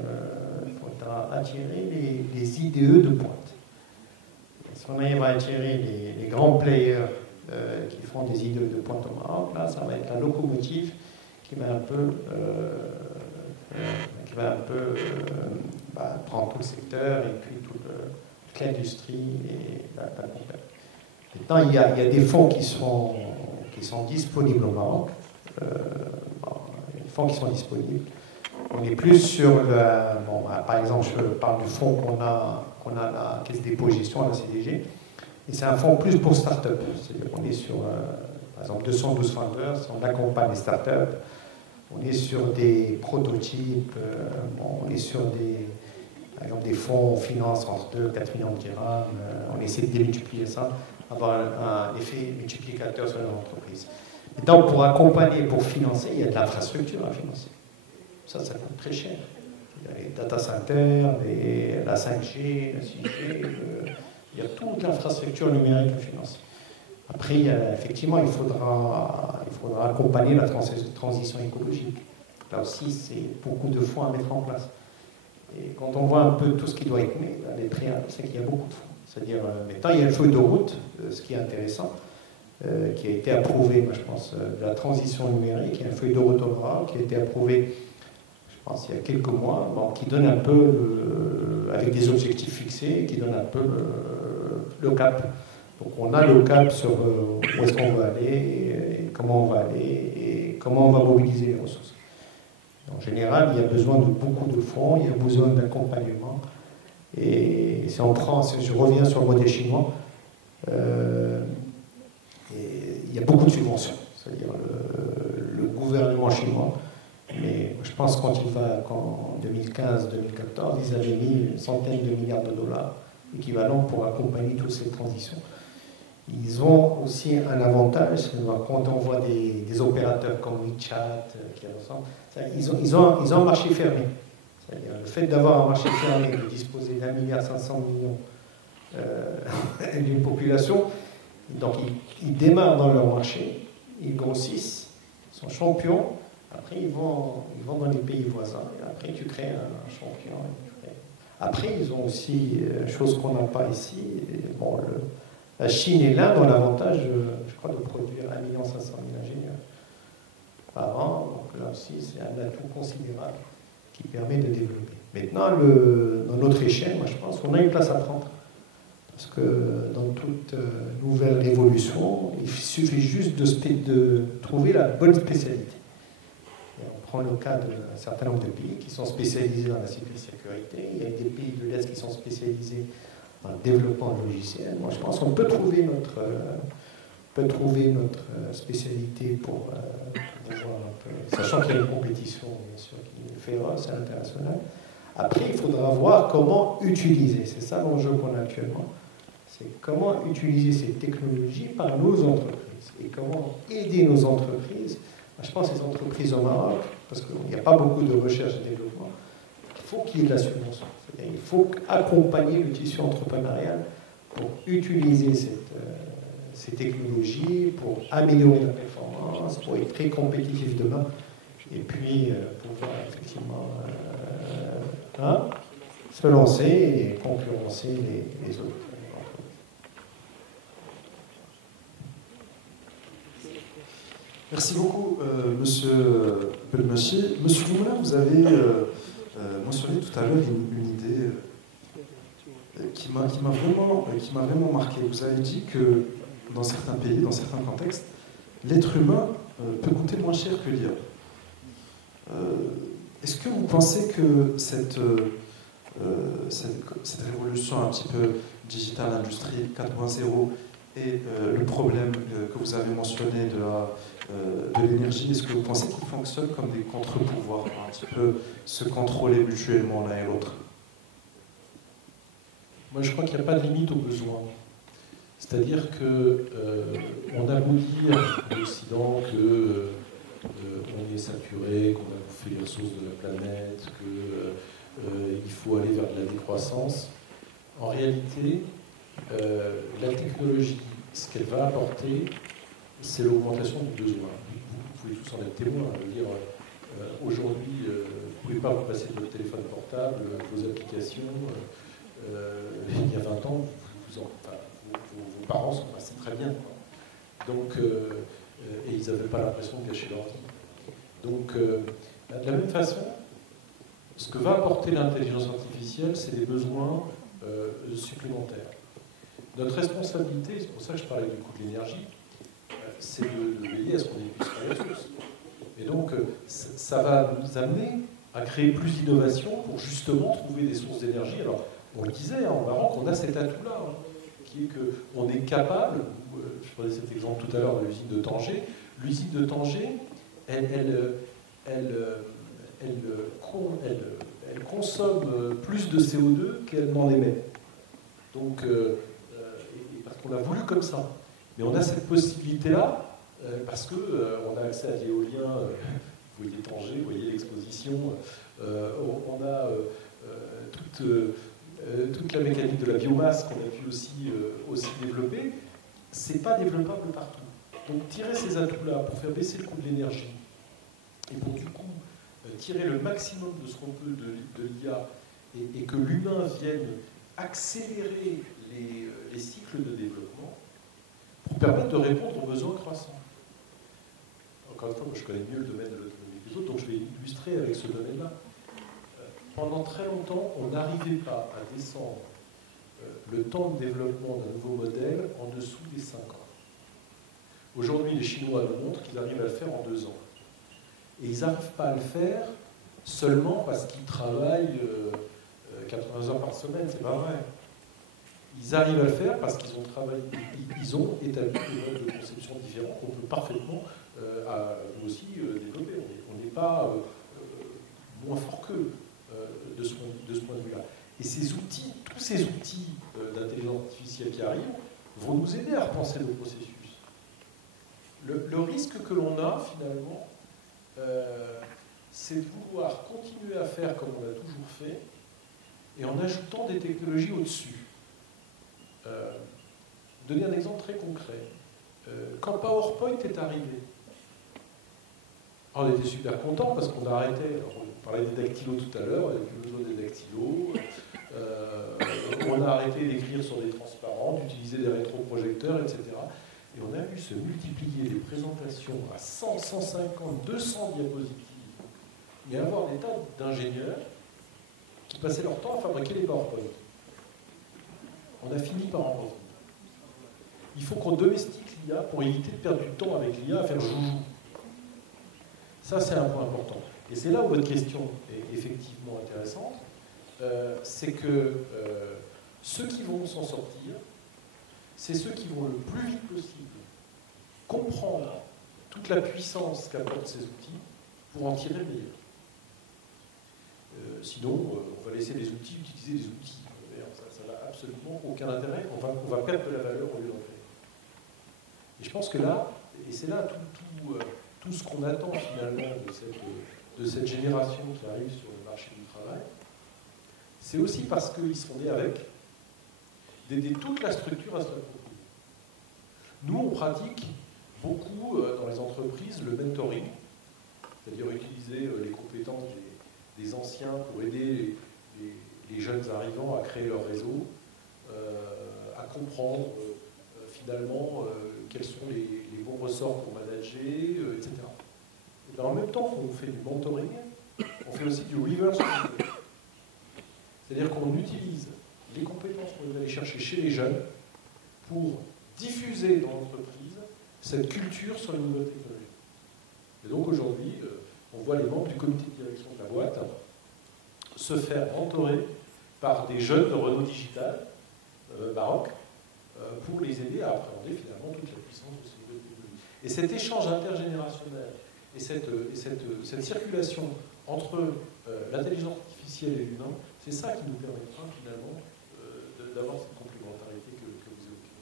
il faudra attirer les IDE de pointe. Et si on arrive à attirer les grands players qui font des IDE de pointe au Maroc, là, ça va être la locomotive qui va un peu, prendre tout le secteur et puis toute l'industrie et la compagnie. Maintenant, il y a des fonds qui sont disponibles au Maroc. Les fonds qui sont disponibles. On est plus sur par exemple, je parle du fonds qu'on a à la Caisse des dépôts et gestion, à la CDG. Et c'est un fonds plus pour start-up. C'est-à-dire qu'on est sur, par exemple, 212 founders, on accompagne les start-up. On est sur des prototypes, on est sur par exemple, des fonds, on finance entre 2 et 4 millions de dirhams, on essaie de démultiplier ça, avoir un effet multiplicateur sur l'entreprise. Et donc, pour accompagner, pour financer, il y a de l'infrastructure à financer. Ça coûte très cher. Il y a les data centers, la 5G, la 6G, il y a toute l'infrastructure numérique à financer. Après, effectivement, il faudra accompagner la transition écologique. Là aussi, c'est beaucoup de fonds à mettre en place. Et quand on voit un peu tout ce qui doit être mis, les préalables, c'est qu'il y a beaucoup de fonds. C'est-à-dire, maintenant, il y a une feuille de route, ce qui est intéressant, qui a été approuvée, moi, je pense, de la transition numérique. Il y a une feuille de route au Maroc qui a été approuvée, je pense, il y a quelques mois, qui donne un peu, avec des objectifs fixés, qui donne un peu le cap. Donc on a le cap sur où est-ce qu'on va aller, et comment on va aller, et comment on va mobiliser les ressources. En général, il y a besoin de beaucoup de fonds, il y a besoin d'accompagnement. Et si je reviens sur le modèle chinois, il y a beaucoup de subventions. C'est-à-dire le gouvernement chinois, mais je pense qu'en 2015-2014, ils avaient mis une centaine de milliards de dollars équivalents pour accompagner toutes ces transitions. Ils ont aussi un avantage, quand on voit des opérateurs comme WeChat, ils ont un marché fermé. C'est-à-dire le fait d'avoir un marché fermé, de disposer d'1,5 milliard d'une population, donc ils démarrent dans leur marché, ils grossissent, ils sont champions, après ils vont dans les pays voisins, et après tu crées un champion. Après, ils ont aussi, chose qu'on n'a pas ici, la Chine et l'Inde ont l'avantage, je crois, de produire 1,5 million d'ingénieurs par an. Donc là aussi, c'est un atout considérable qui permet de développer. Maintenant, dans notre échelle, moi je pense qu'on a une place à prendre. Parce que dans toute nouvelle révolution, il suffit juste de trouver la bonne spécialité. Et on prend le cas d'un certain nombre de pays qui sont spécialisés dans la cybersécurité. Il y a des pays de l'Est qui sont spécialisés dans le développement logiciel. Moi, je pense qu'on peut trouver notre spécialité pour voir un peu, sachant qu'il y a une compétition, bien sûr, qui est féroce à l'international. Après, il faudra voir comment utiliser. C'est ça l'enjeu qu'on a actuellement. C'est comment utiliser ces technologies par nos entreprises et comment aider nos entreprises. Je pense que les entreprises au Maroc, parce qu'il n'y a pas beaucoup de recherche et développement, il faut qu'il y ait de la subvention. Il faut accompagner le tissu entrepreneurial pour utiliser ces technologies, pour améliorer la performance, pour être très compétitif demain, et puis pouvoir effectivement se lancer et concurrencer les autres. Merci beaucoup, Monsieur Belmachi. Monsieur Doumoulin, vous avez mentionné tout à l'heure une idée qui m'a vraiment marqué. Vous avez dit que dans certains pays, dans certains contextes, l'être humain peut coûter moins cher que l'IA. Est-ce que vous pensez que cette révolution un petit peu digitale, industrie 4.0 et le problème que vous avez mentionné de l'énergie, est-ce que vous pensez qu'ils fonctionnent comme des contre-pouvoirs, un petit peu se contrôler mutuellement l'un et l'autre? Moi, je crois qu'il n'y a pas de limite aux besoins. C'est-à-dire qu'on a beau dire en Occident qu'on est saturé, qu'on a bouffé les ressources de la planète, qu'il faut aller vers de la décroissance. En réalité, la technologie, ce qu'elle va apporter, c'est l'augmentation du besoin. Vous pouvez tous en être témoins. Aujourd'hui, vous ne pouvez pas vous passer de votre téléphone portable, vos applications. Il y a 20 ans, vos parents s'en passaient très bien. Donc, et ils n'avaient pas l'impression de cacher leur vie. Donc, de la même façon, ce que va apporter l'intelligence artificielle, c'est des besoins supplémentaires. Notre responsabilité, c'est pour ça que je parlais du coût de l'énergie, c'est de veiller à ce qu'on épuise pas les ressources. Et donc, ça va nous amener à créer plus d'innovation pour justement trouver des sources d'énergie. Alors, on le disait en Maroc, on a cet atout-là, qui est qu'on est capable, je prenais cet exemple tout à l'heure de l'usine de Tanger, l'usine de Tanger, elle consomme plus de CO2 qu'elle n'en émet. Donc, parce qu'on l'a voulu comme ça. Mais on a cette possibilité-là, parce qu'on a accès à l'éolien, vous voyez Tanger, vous voyez l'exposition, on a toute la mécanique de la biomasse qu'on a pu aussi développer. C'est pas développable partout. Donc tirer ces atouts-là pour faire baisser le coût de l'énergie et pour du coup tirer le maximum de ce qu'on peut de l'IA et que l'humain vienne accélérer les cycles de développement pour permettre de répondre aux besoins croissants. Encore une fois, moi je connais mieux le domaine de l'autonomie que les autres, donc je vais illustrer avec ce domaine-là. Pendant très longtemps, on n'arrivait pas à descendre le temps de développement d'un nouveau modèle en dessous des 5 ans. Aujourd'hui, les Chinois nous montrent qu'ils arrivent à le faire en 2 ans. Et ils n'arrivent pas à le faire seulement parce qu'ils travaillent 80 heures par semaine, c'est pas vrai. Ils arrivent à le faire parce qu'ils ont travaillé, ils ont établi des modes de conception différents qu'on peut parfaitement, nous aussi, développer. On n'est pas moins fort qu'eux de ce point de vue-là. Et ces outils, tous ces outils d'intelligence artificielle qui arrivent, vont nous aider à repenser le processus. Le risque que l'on a, finalement, c'est de vouloir continuer à faire comme on l'a toujours fait, et en ajoutant des technologies au-dessus. Donner un exemple très concret. Quand PowerPoint est arrivé, on était super contents parce qu'on a arrêté, on parlait des dactylos tout à l'heure, on n'avait plus besoin des dactylos, on a arrêté d'écrire sur des transparents, d'utiliser des rétroprojecteurs, etc. Et on a vu se multiplier les présentations à 100, 150, 200 diapositives, et avoir des tas d'ingénieurs qui passaient leur temps à fabriquer les PowerPoint. On a fini par en revenir. Il faut qu'on domestique l'IA pour éviter de perdre du temps avec l'IA à faire joujou. Ça, c'est un point important. Et c'est là où votre question est effectivement intéressante. C'est que ceux qui vont s'en sortir, c'est ceux qui vont le plus vite possible comprendre toute la puissance qu'apportent ces outils pour en tirer le meilleur. Sinon, on va laisser les outils utiliser les outils. Ça n'a absolument aucun intérêt. On va perdre de la valeur au lieu d'en créer. Et je pense que là, et c'est là tout ce qu'on attend finalement de cette génération qui arrive sur le marché du travail, c'est aussi parce qu'ils sont nés avec, d'aider toute la structure à se l'approprier. Nous, on pratique beaucoup dans les entreprises le mentoring, c'est-à-dire utiliser les compétences des anciens pour aider les jeunes arrivants à créer leur réseau, à comprendre finalement quels sont les bons ressorts pour manager, etc. Et bien, en même temps qu'on fait du mentoring, on fait aussi du reverse mentoring. C'est-à-dire qu'on utilise les compétences qu'on va aller chercher chez les jeunes pour diffuser dans l'entreprise cette culture sur les nouvelles technologies. Et donc aujourd'hui, on voit les membres du comité de direction de la boîte se faire mentorer par des jeunes de Renault Digital, Maroc, pour les aider à appréhender finalement toute la puissance de ces nouvelles technologies. Et cet échange intergénérationnel et cette circulation entre l'intelligence artificielle et l'humain, c'est ça qui nous permettra finalement d'avoir cette complémentarité que vous évoquez.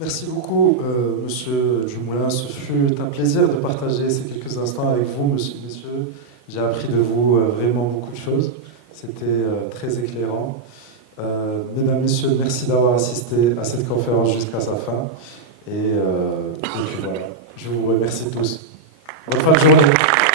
Merci beaucoup, Monsieur Djoumoulin. Ce fut un plaisir de partager ces quelques instants avec vous, messieurs. J'ai appris de vous vraiment beaucoup de choses. C'était très éclairant. Mesdames, Messieurs, merci d'avoir assisté à cette conférence jusqu'à sa fin. Et puis voilà, je vous remercie tous. Bonne fin de journée.